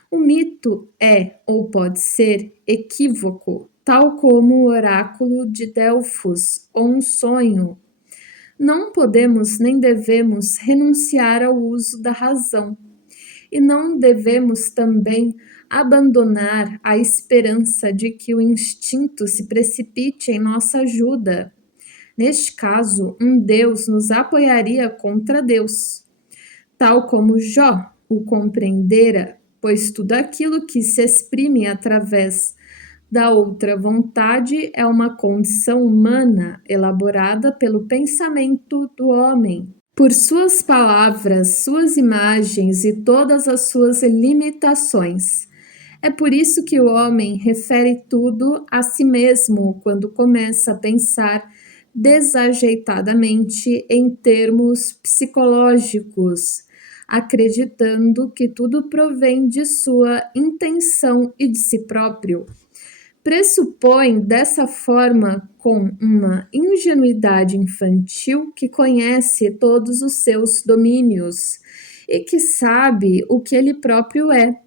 O mito é, ou pode ser, equívoco, tal como o oráculo de Delfos ou um sonho. Não podemos nem devemos renunciar ao uso da razão, e não devemos também abandonar a esperança de que o instinto se precipite em nossa ajuda. Neste caso, um Deus nos apoiaria contra Deus, tal como Jó o compreendera, pois tudo aquilo que se exprime através da outra vontade é uma condição humana elaborada pelo pensamento do homem. Por suas palavras, suas imagens e todas as suas limitações. É por isso que o homem refere tudo a si mesmo quando começa a pensar desajeitadamente em termos psicológicos, acreditando que tudo provém de sua intenção e de si próprio. Pressupõe dessa forma com uma ingenuidade infantil que conhece todos os seus domínios e que sabe o que ele próprio é.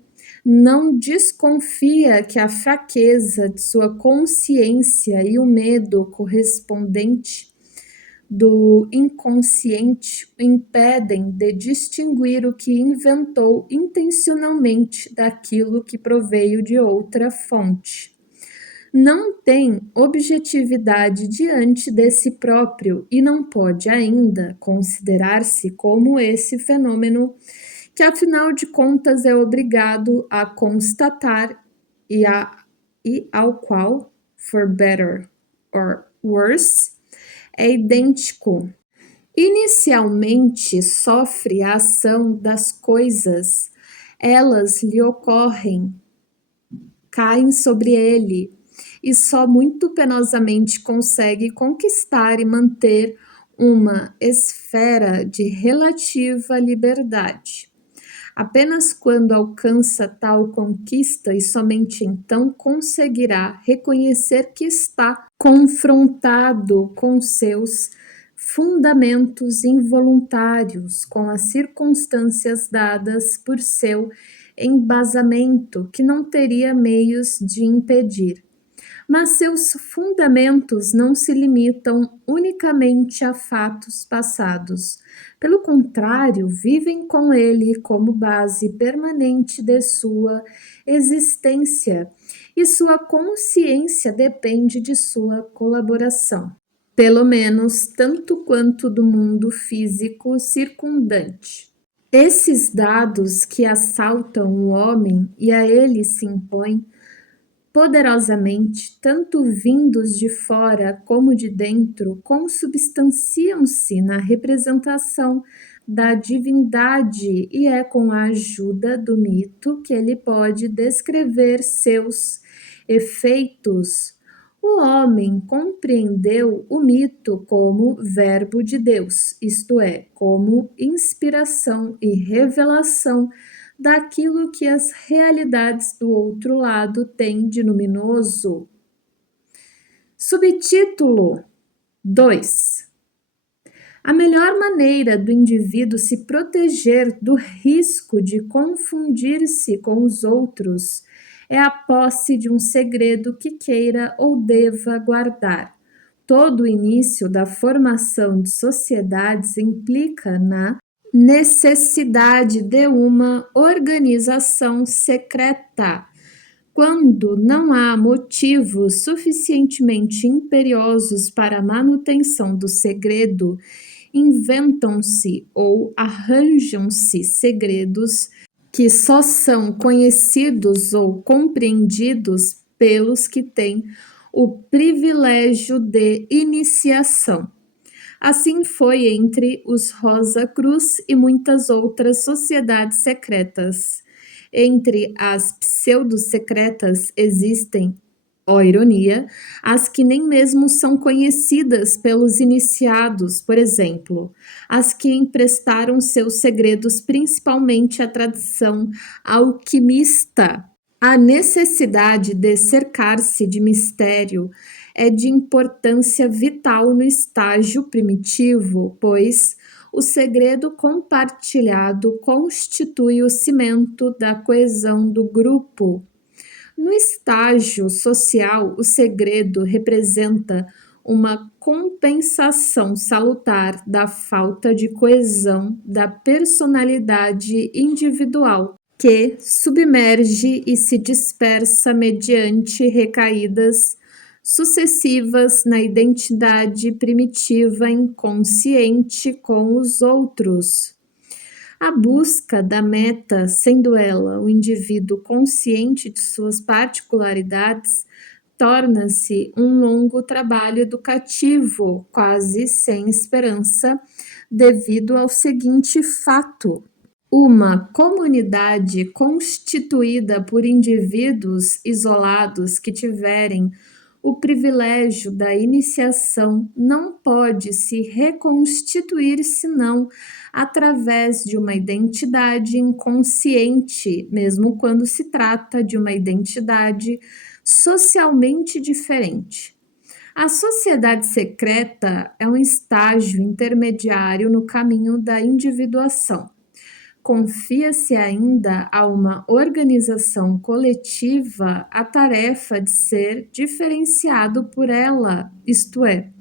Não desconfia que a fraqueza de sua consciência e o medo correspondente do inconsciente o impedem de distinguir o que inventou intencionalmente daquilo que proveio de outra fonte. Não tem objetividade diante de si próprio e não pode ainda considerar-se como esse fenômeno que, afinal de contas, é obrigado a constatar e ao qual, for better or worse, é idêntico. Inicialmente sofre a ação das coisas, elas lhe ocorrem, caem sobre ele, e só muito penosamente consegue conquistar e manter uma esfera de relativa liberdade. Apenas quando alcança tal conquista e somente então conseguirá reconhecer que está confrontado com seus fundamentos involuntários, com as circunstâncias dadas por seu embasamento que não teria meios de impedir. mas seus fundamentos não se limitam unicamente a fatos passados. Pelo contrário, vivem com ele como base permanente de sua existência, e sua consciência depende de sua colaboração, pelo menos tanto quanto do mundo físico circundante. Esses dados que assaltam o homem e a ele se impõem poderosamente, tanto vindos de fora como de dentro, consubstanciam-se na representação da divindade, e é com a ajuda do mito que ele pode descrever seus efeitos. O homem compreendeu o mito como verbo de Deus, isto é, como inspiração e revelação daquilo que as realidades do outro lado têm de luminoso. Subtítulo 2. A melhor maneira do indivíduo se proteger do risco de confundir-se com os outros é a posse de um segredo que queira ou deva guardar. Todo o início da formação de sociedades implica na necessidade de uma organização secreta. Quando não há motivos suficientemente imperiosos para a manutenção do segredo, inventam-se ou arranjam-se segredos que só são conhecidos ou compreendidos pelos que têm o privilégio de iniciação. Assim foi entre os Rosa Cruz e muitas outras sociedades secretas. Entre as pseudo-secretas existem, ó ironia, as que nem mesmo são conhecidas pelos iniciados, por exemplo, as que emprestaram seus segredos principalmente à tradição alquimista. A necessidade de cercar-se de mistério é de importância vital no estágio primitivo, pois o segredo compartilhado constitui o cimento da coesão do grupo. No estágio social, o segredo representa uma compensação salutar da falta de coesão da personalidade individual, que submerge e se dispersa mediante recaídas sucessivas na identidade primitiva inconsciente com os outros. A busca da meta, sendo ela o indivíduo consciente de suas particularidades, torna-se um longo trabalho educativo, quase sem esperança, devido ao seguinte fato: uma comunidade constituída por indivíduos isolados que tiverem o privilégio da iniciação não pode se reconstituir senão através de uma identidade inconsciente, mesmo quando se trata de uma identidade socialmente diferente. A sociedade secreta é um estágio intermediário no caminho da individuação. Confia-se ainda a uma organização coletiva a tarefa de ser diferenciado por ela, isto é,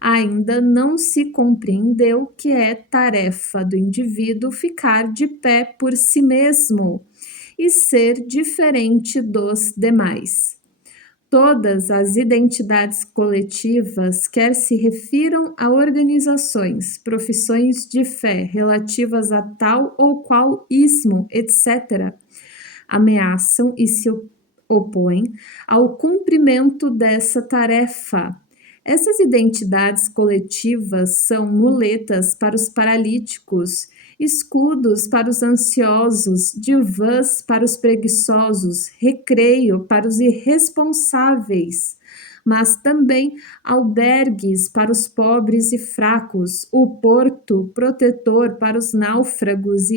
ainda não se compreendeu que é tarefa do indivíduo ficar de pé por si mesmo e ser diferente dos demais. Todas as identidades coletivas, quer se refiram a organizações, profissões de fé relativas a tal ou qual ismo, etc., ameaçam e se opõem ao cumprimento dessa tarefa. Essas identidades coletivas são muletas para os paralíticos, escudos para os ansiosos, divãs para os preguiçosos, recreio para os irresponsáveis, mas também albergues para os pobres e fracos, o porto protetor para os náufragos,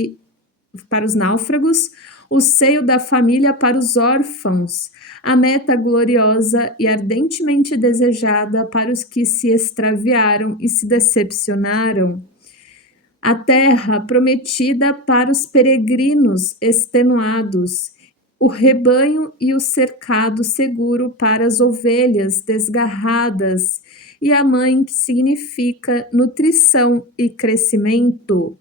o seio da família para os órfãos, a meta gloriosa e ardentemente desejada para os que se extraviaram e se decepcionaram, a terra prometida para os peregrinos extenuados, o rebanho e o cercado seguro para as ovelhas desgarradas, e a mãe, que significa nutrição e crescimento.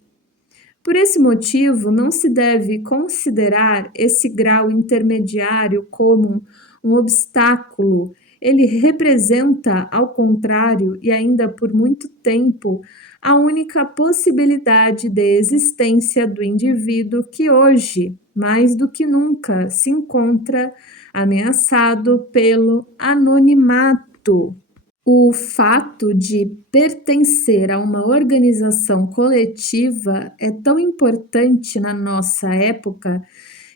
Por esse motivo, não se deve considerar esse grau intermediário como um obstáculo. Ele representa, ao contrário, e ainda por muito tempo, a única possibilidade de existência do indivíduo que hoje, mais do que nunca, se encontra ameaçado pelo anonimato. O fato de pertencer a uma organização coletiva é tão importante na nossa época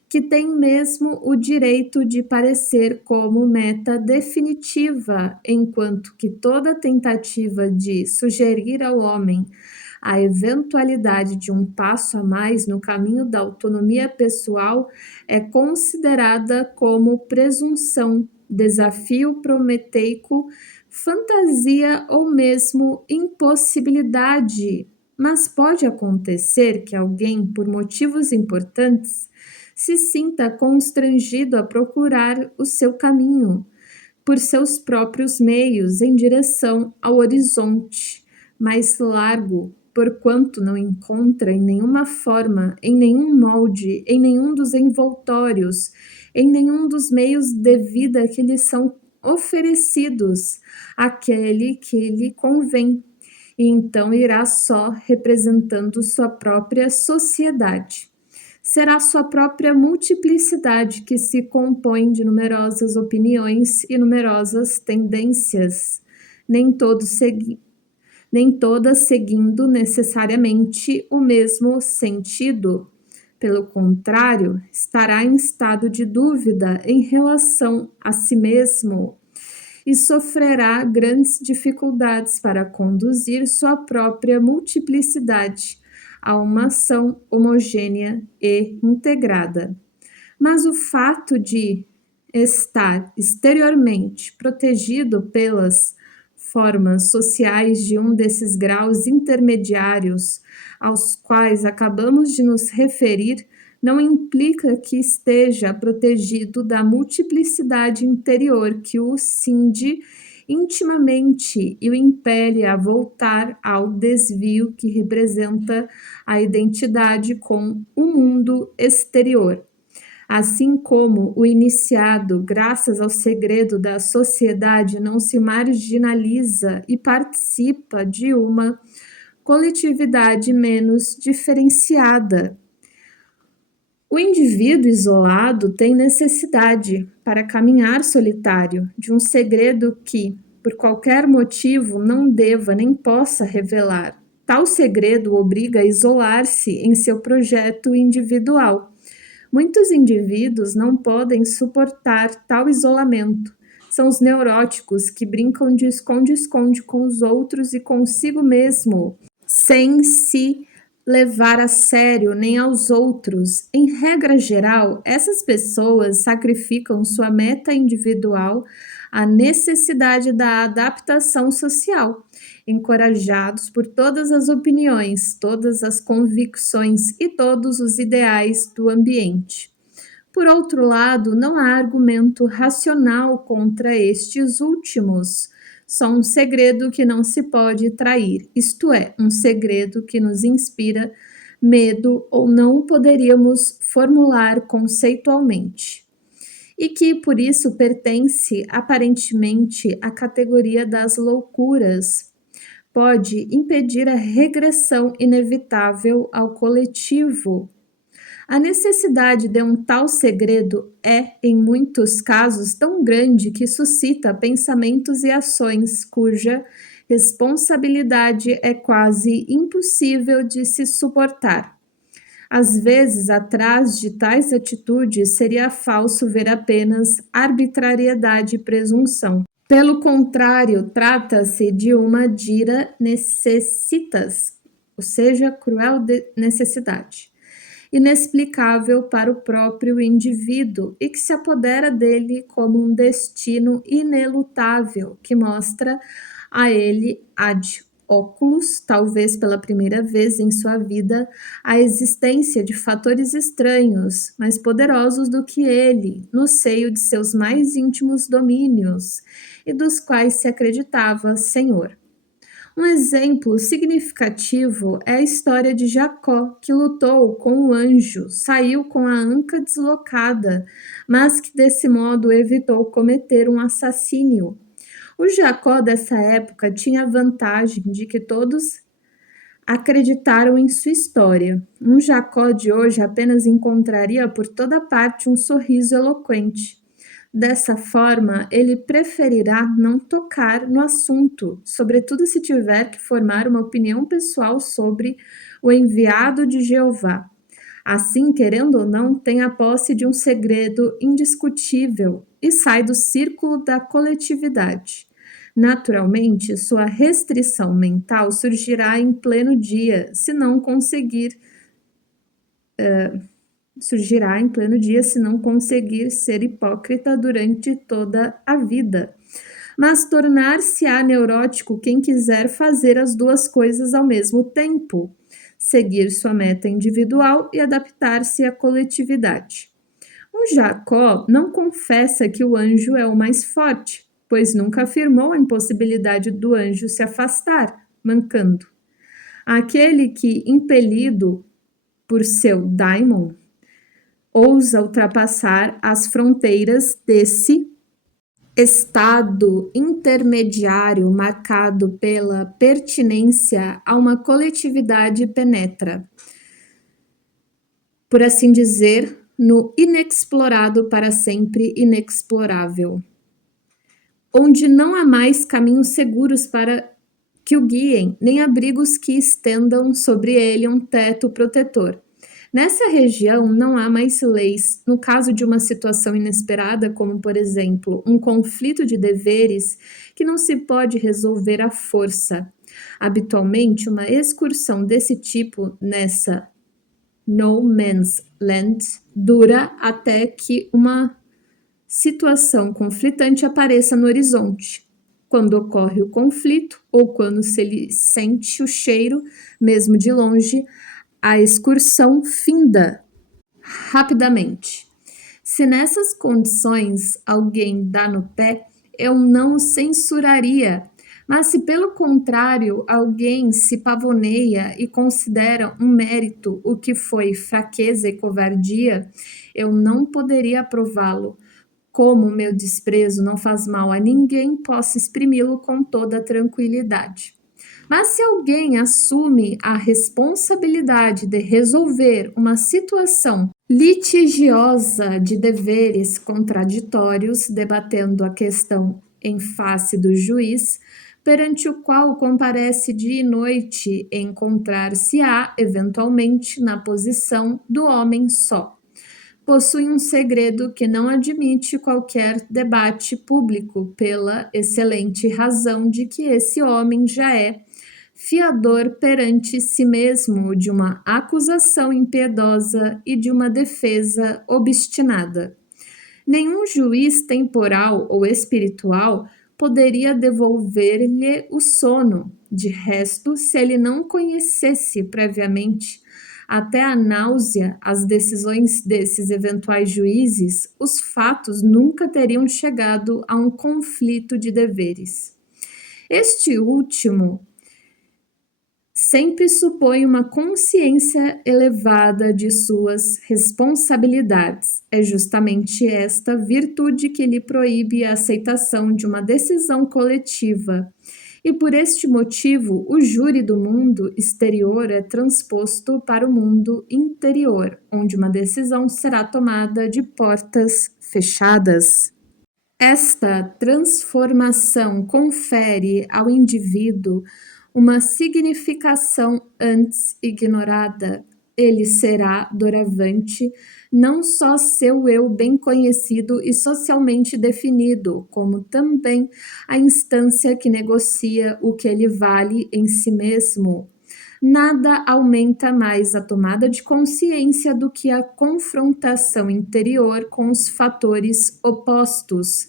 que tem mesmo o direito de parecer como meta definitiva, enquanto que toda tentativa de sugerir ao homem a eventualidade de um passo a mais no caminho da autonomia pessoal é considerada como presunção, desafio prometeico, fantasia ou mesmo impossibilidade. Mas pode acontecer que alguém, por motivos importantes, se sinta constrangido a procurar o seu caminho por seus próprios meios em direção ao horizonte mais largo, porquanto não encontra em nenhuma forma, em nenhum molde, em nenhum dos envoltórios, em nenhum dos meios de vida que lhe são oferecidos, aquele que lhe convém, e então irá só representando sua própria sociedade. Será sua própria multiplicidade que se compõe de numerosas opiniões e numerosas tendências, nem todas seguindo necessariamente o mesmo sentido. Pelo contrário, estará em estado de dúvida em relação a si mesmo e sofrerá grandes dificuldades para conduzir sua própria multiplicidade a uma ação homogênea e integrada. Mas o fato de estar exteriormente protegido pelas formas sociais de um desses graus intermediários aos quais acabamos de nos referir não implica que esteja protegido da multiplicidade interior que o cinge intimamente e o impele a voltar ao desvio que representa a identidade com o mundo exterior. Assim como o iniciado, graças ao segredo da sociedade, não se marginaliza e participa de uma coletividade menos diferenciada. O indivíduo isolado tem necessidade, para caminhar solitário, de um segredo que, por qualquer motivo, não deva nem possa revelar. Tal segredo o obriga a isolar-se em seu projeto individual. Muitos indivíduos não podem suportar tal isolamento. São os neuróticos que brincam de esconde-esconde com os outros e consigo mesmo, sem se levar a sério nem aos outros. Em regra geral, essas pessoas sacrificam sua meta individual à necessidade da adaptação social, encorajados por todas as opiniões, todas as convicções e todos os ideais do ambiente. Por outro lado, não há argumento racional contra estes últimos. Só um segredo que não se pode trair, isto é, um segredo que nos inspira medo ou não poderíamos formular conceitualmente, e que por isso pertence aparentemente à categoria das loucuras. Pode impedir a regressão inevitável ao coletivo. A necessidade de um tal segredo é, em muitos casos, tão grande que suscita pensamentos e ações cuja responsabilidade é quase impossível de se suportar. Às vezes, atrás de tais atitudes, seria falso ver apenas arbitrariedade e presunção. Pelo contrário, trata-se de uma dira necessitas, ou seja, cruel necessidade, inexplicável para o próprio indivíduo e que se apodera dele como um destino inelutável que mostra a ele ad óculos, talvez pela primeira vez em sua vida, a existência de fatores estranhos, mais poderosos do que ele, no seio de seus mais íntimos domínios, e dos quais se acreditava senhor. Um exemplo significativo é a história de Jacó, que lutou com o anjo, saiu com a anca deslocada, mas que desse modo evitou cometer um assassínio. O Jacó dessa época tinha a vantagem de que todos acreditaram em sua história. Um Jacó de hoje apenas encontraria por toda parte um sorriso eloquente. Dessa forma, ele preferirá não tocar no assunto, sobretudo se tiver que formar uma opinião pessoal sobre o enviado de Jeová. Assim, querendo ou não, tem a posse de um segredo indiscutível e sai do círculo da coletividade. Naturalmente, sua restrição mental surgirá em pleno dia, se não conseguir ser hipócrita durante toda a vida. Mas tornar-se-á neurótico quem quiser fazer as duas coisas ao mesmo tempo, seguir sua meta individual e adaptar-se à coletividade. O Jacó não confessa que o anjo é o mais forte, pois nunca afirmou a impossibilidade do anjo se afastar, mancando. Aquele que, impelido por seu daimon, ousa ultrapassar as fronteiras desse estado intermediário marcado pela pertinência a uma coletividade penetra, por assim dizer, no inexplorado para sempre inexplorável, onde não há mais caminhos seguros para que o guiem, nem abrigos que estendam sobre ele um teto protetor. Nessa região não há mais leis. No caso de uma situação inesperada, como por exemplo, um conflito de deveres que não se pode resolver à força. Habitualmente, uma excursão desse tipo nessa no man's land dura até que uma situação conflitante apareça no horizonte. Quando ocorre o conflito, ou quando se lhe sente o cheiro, mesmo de longe, a excursão finda rapidamente. Se nessas condições alguém dá no pé, eu não o censuraria, mas se pelo contrário alguém se pavoneia e considera um mérito o que foi fraqueza e covardia, eu não poderia aprová-lo. Como meu desprezo não faz mal a ninguém, posso exprimi-lo com toda a tranquilidade. Mas se alguém assume a responsabilidade de resolver uma situação litigiosa de deveres contraditórios, debatendo a questão em face do juiz, perante o qual comparece dia e noite, encontrar-se-á, eventualmente, na posição do homem só. Possui um segredo que não admite qualquer debate público, pela excelente razão de que esse homem já é fiador perante si mesmo de uma acusação impiedosa e de uma defesa obstinada. Nenhum juiz temporal ou espiritual poderia devolver-lhe o sono. De resto, se ele não conhecesse previamente até a náusea as decisões desses eventuais juízes, os fatos nunca teriam chegado a um conflito de deveres. Este último sempre supõe uma consciência elevada de suas responsabilidades. É justamente esta virtude que lhe proíbe a aceitação de uma decisão coletiva. E por este motivo, o júri do mundo exterior é transposto para o mundo interior, onde uma decisão será tomada de portas fechadas. Esta transformação confere ao indivíduo uma significação antes ignorada. Ele será, doravante, não só seu eu bem conhecido e socialmente definido, como também a instância que negocia o que ele vale em si mesmo. Nada aumenta mais a tomada de consciência do que a confrontação interior com os fatores opostos.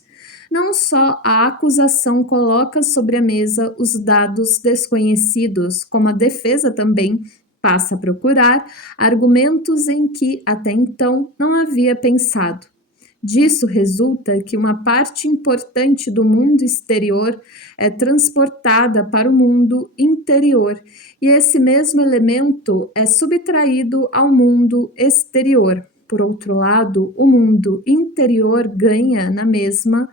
Não só a acusação coloca sobre a mesa os dados desconhecidos, como a defesa também passa a procurar argumentos em que até então não havia pensado. Disso resulta que uma parte importante do mundo exterior é transportada para o mundo interior, e esse mesmo elemento é subtraído ao mundo exterior. Por outro lado, o mundo interior ganha na mesma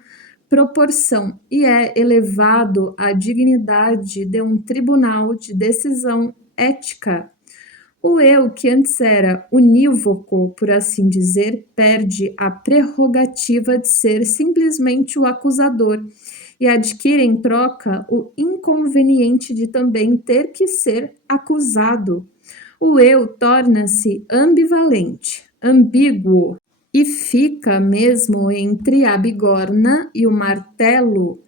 proporção e é elevado à dignidade de um tribunal de decisão ética. O eu, que antes era unívoco, por assim dizer, perde a prerrogativa de ser simplesmente o acusador e adquire em troca o inconveniente de também ter que ser acusado. O eu torna-se ambivalente, ambíguo e fica mesmo entre a bigorna e o martelo.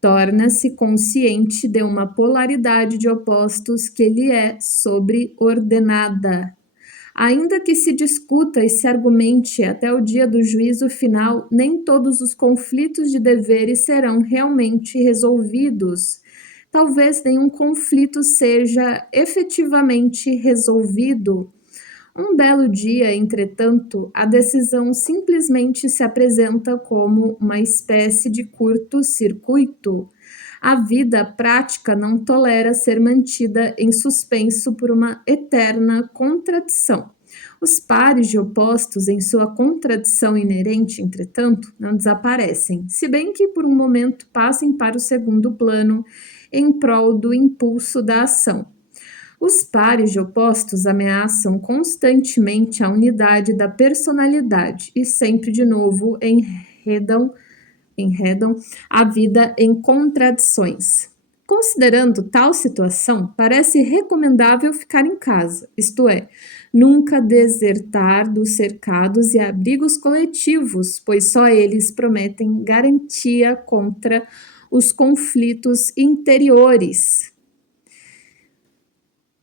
Torna-se consciente de uma polaridade de opostos que lhe é sobreordenada. Ainda que se discuta e se argumente até o dia do juízo final, nem todos os conflitos de deveres serão realmente resolvidos. Talvez nenhum conflito seja efetivamente resolvido. Um belo dia, entretanto, a decisão simplesmente se apresenta como uma espécie de curto-circuito. A vida prática não tolera ser mantida em suspenso por uma eterna contradição. Os pares de opostos, em sua contradição inerente, entretanto, não desaparecem, se bem que por um momento passem para o segundo plano em prol do impulso da ação. Os pares de opostos ameaçam constantemente a unidade da personalidade e sempre de novo enredam a vida em contradições. Considerando tal situação, parece recomendável ficar em casa, isto é, nunca desertar dos cercados e abrigos coletivos, pois só eles prometem garantia contra os conflitos interiores.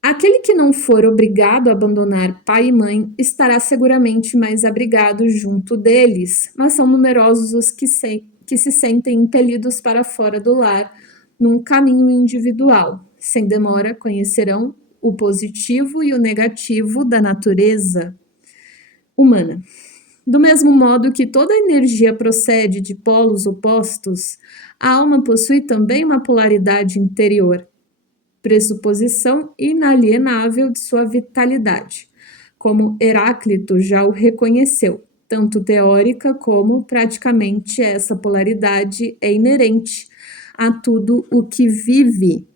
Aquele que não for obrigado a abandonar pai e mãe estará seguramente mais abrigado junto deles, mas são numerosos os que se sentem impelidos para fora do lar num caminho individual. Sem demora, conhecerão o positivo e o negativo da natureza humana. Do mesmo modo que toda energia procede de polos opostos, a alma possui também uma polaridade interior, pressuposição inalienável de sua vitalidade, como Heráclito já o reconheceu. Tanto teórica como praticamente essa polaridade é inerente a tudo o que vive.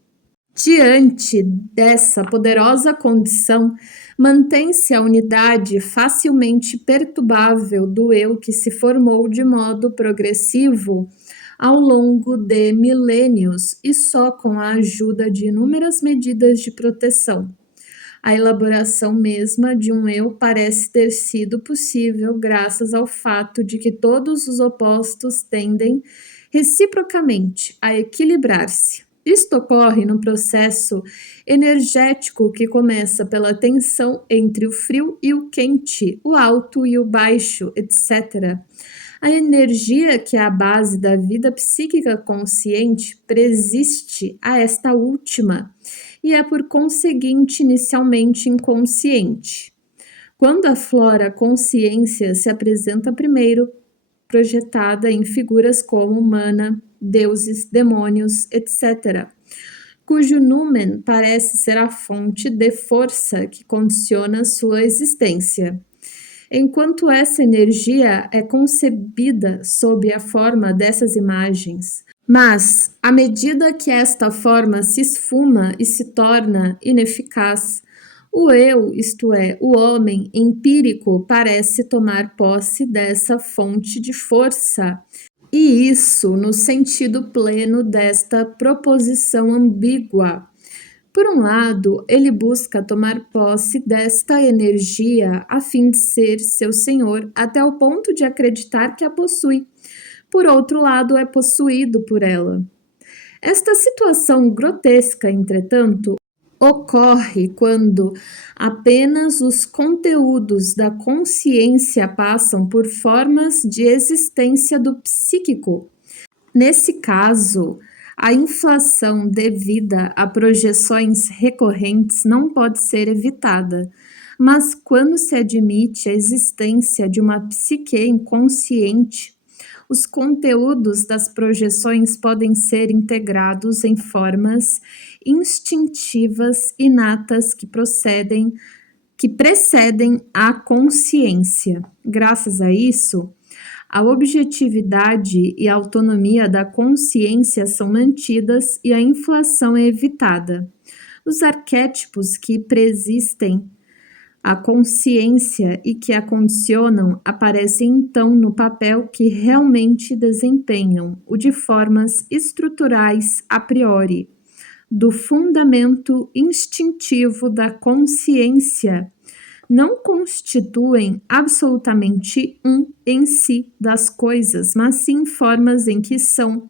Diante dessa poderosa condição, mantém-se a unidade facilmente perturbável do eu que se formou de modo progressivo ao longo de milênios e só com a ajuda de inúmeras medidas de proteção. A elaboração mesma de um eu parece ter sido possível graças ao fato de que todos os opostos tendem reciprocamente a equilibrar-se. Isto ocorre no processo energético que começa pela tensão entre o frio e o quente, o alto e o baixo, etc. A energia que é a base da vida psíquica consciente persiste a esta última e é, por conseguinte, inicialmente inconsciente. Quando aflora a consciência, se apresenta primeiro projetada em figuras como humana, deuses, demônios, etc., cujo numen parece ser a fonte de força que condiciona sua existência. Enquanto essa energia é concebida sob a forma dessas imagens, mas, à medida que esta forma se esfuma e se torna ineficaz, o eu, isto é, o homem empírico, parece tomar posse dessa fonte de força, e isso no sentido pleno desta proposição ambígua. Por um lado, ele busca tomar posse desta energia a fim de ser seu senhor, até o ponto de acreditar que a possui. Por outro lado, é possuído por ela. Esta situação grotesca, entretanto, ocorre quando apenas os conteúdos da consciência passam por formas de existência do psíquico. Nesse caso, a inflação devida a projeções recorrentes não pode ser evitada, mas quando se admite a existência de uma psique inconsciente, os conteúdos das projeções podem ser integrados em formas instintivas inatas que precedem a consciência. Graças a isso, a objetividade e a autonomia da consciência são mantidas e a inflação é evitada. Os arquétipos que preexistem à consciência e que a condicionam aparecem então no papel que realmente desempenham, o de formas estruturais a priori, do fundamento instintivo da consciência. Não constituem absolutamente em si das coisas, mas sim formas em que são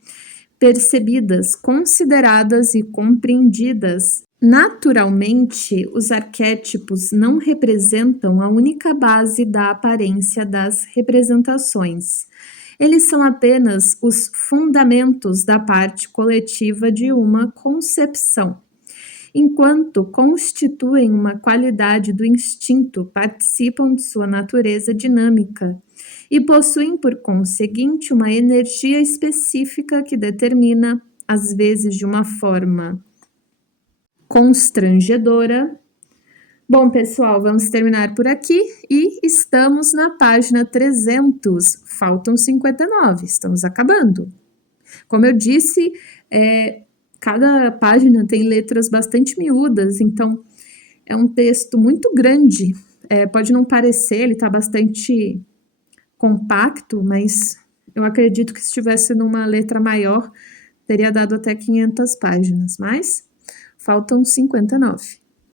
percebidas, consideradas e compreendidas. Naturalmente, os arquétipos não representam a única base da aparência das representações. Eles são apenas os fundamentos da parte coletiva de uma concepção. Enquanto constituem uma qualidade do instinto, participam de sua natureza dinâmica e possuem, por conseguinte, uma energia específica que determina, às vezes de uma forma constrangedora. Bom, pessoal, vamos terminar por aqui e estamos na página 300, faltam 59, estamos acabando. Como eu disse, cada página tem letras bastante miúdas, então é um texto muito grande. Pode não parecer, ele está bastante compacto, mas eu acredito que se estivesse numa letra maior, teria dado até 500 páginas, mas faltam 59.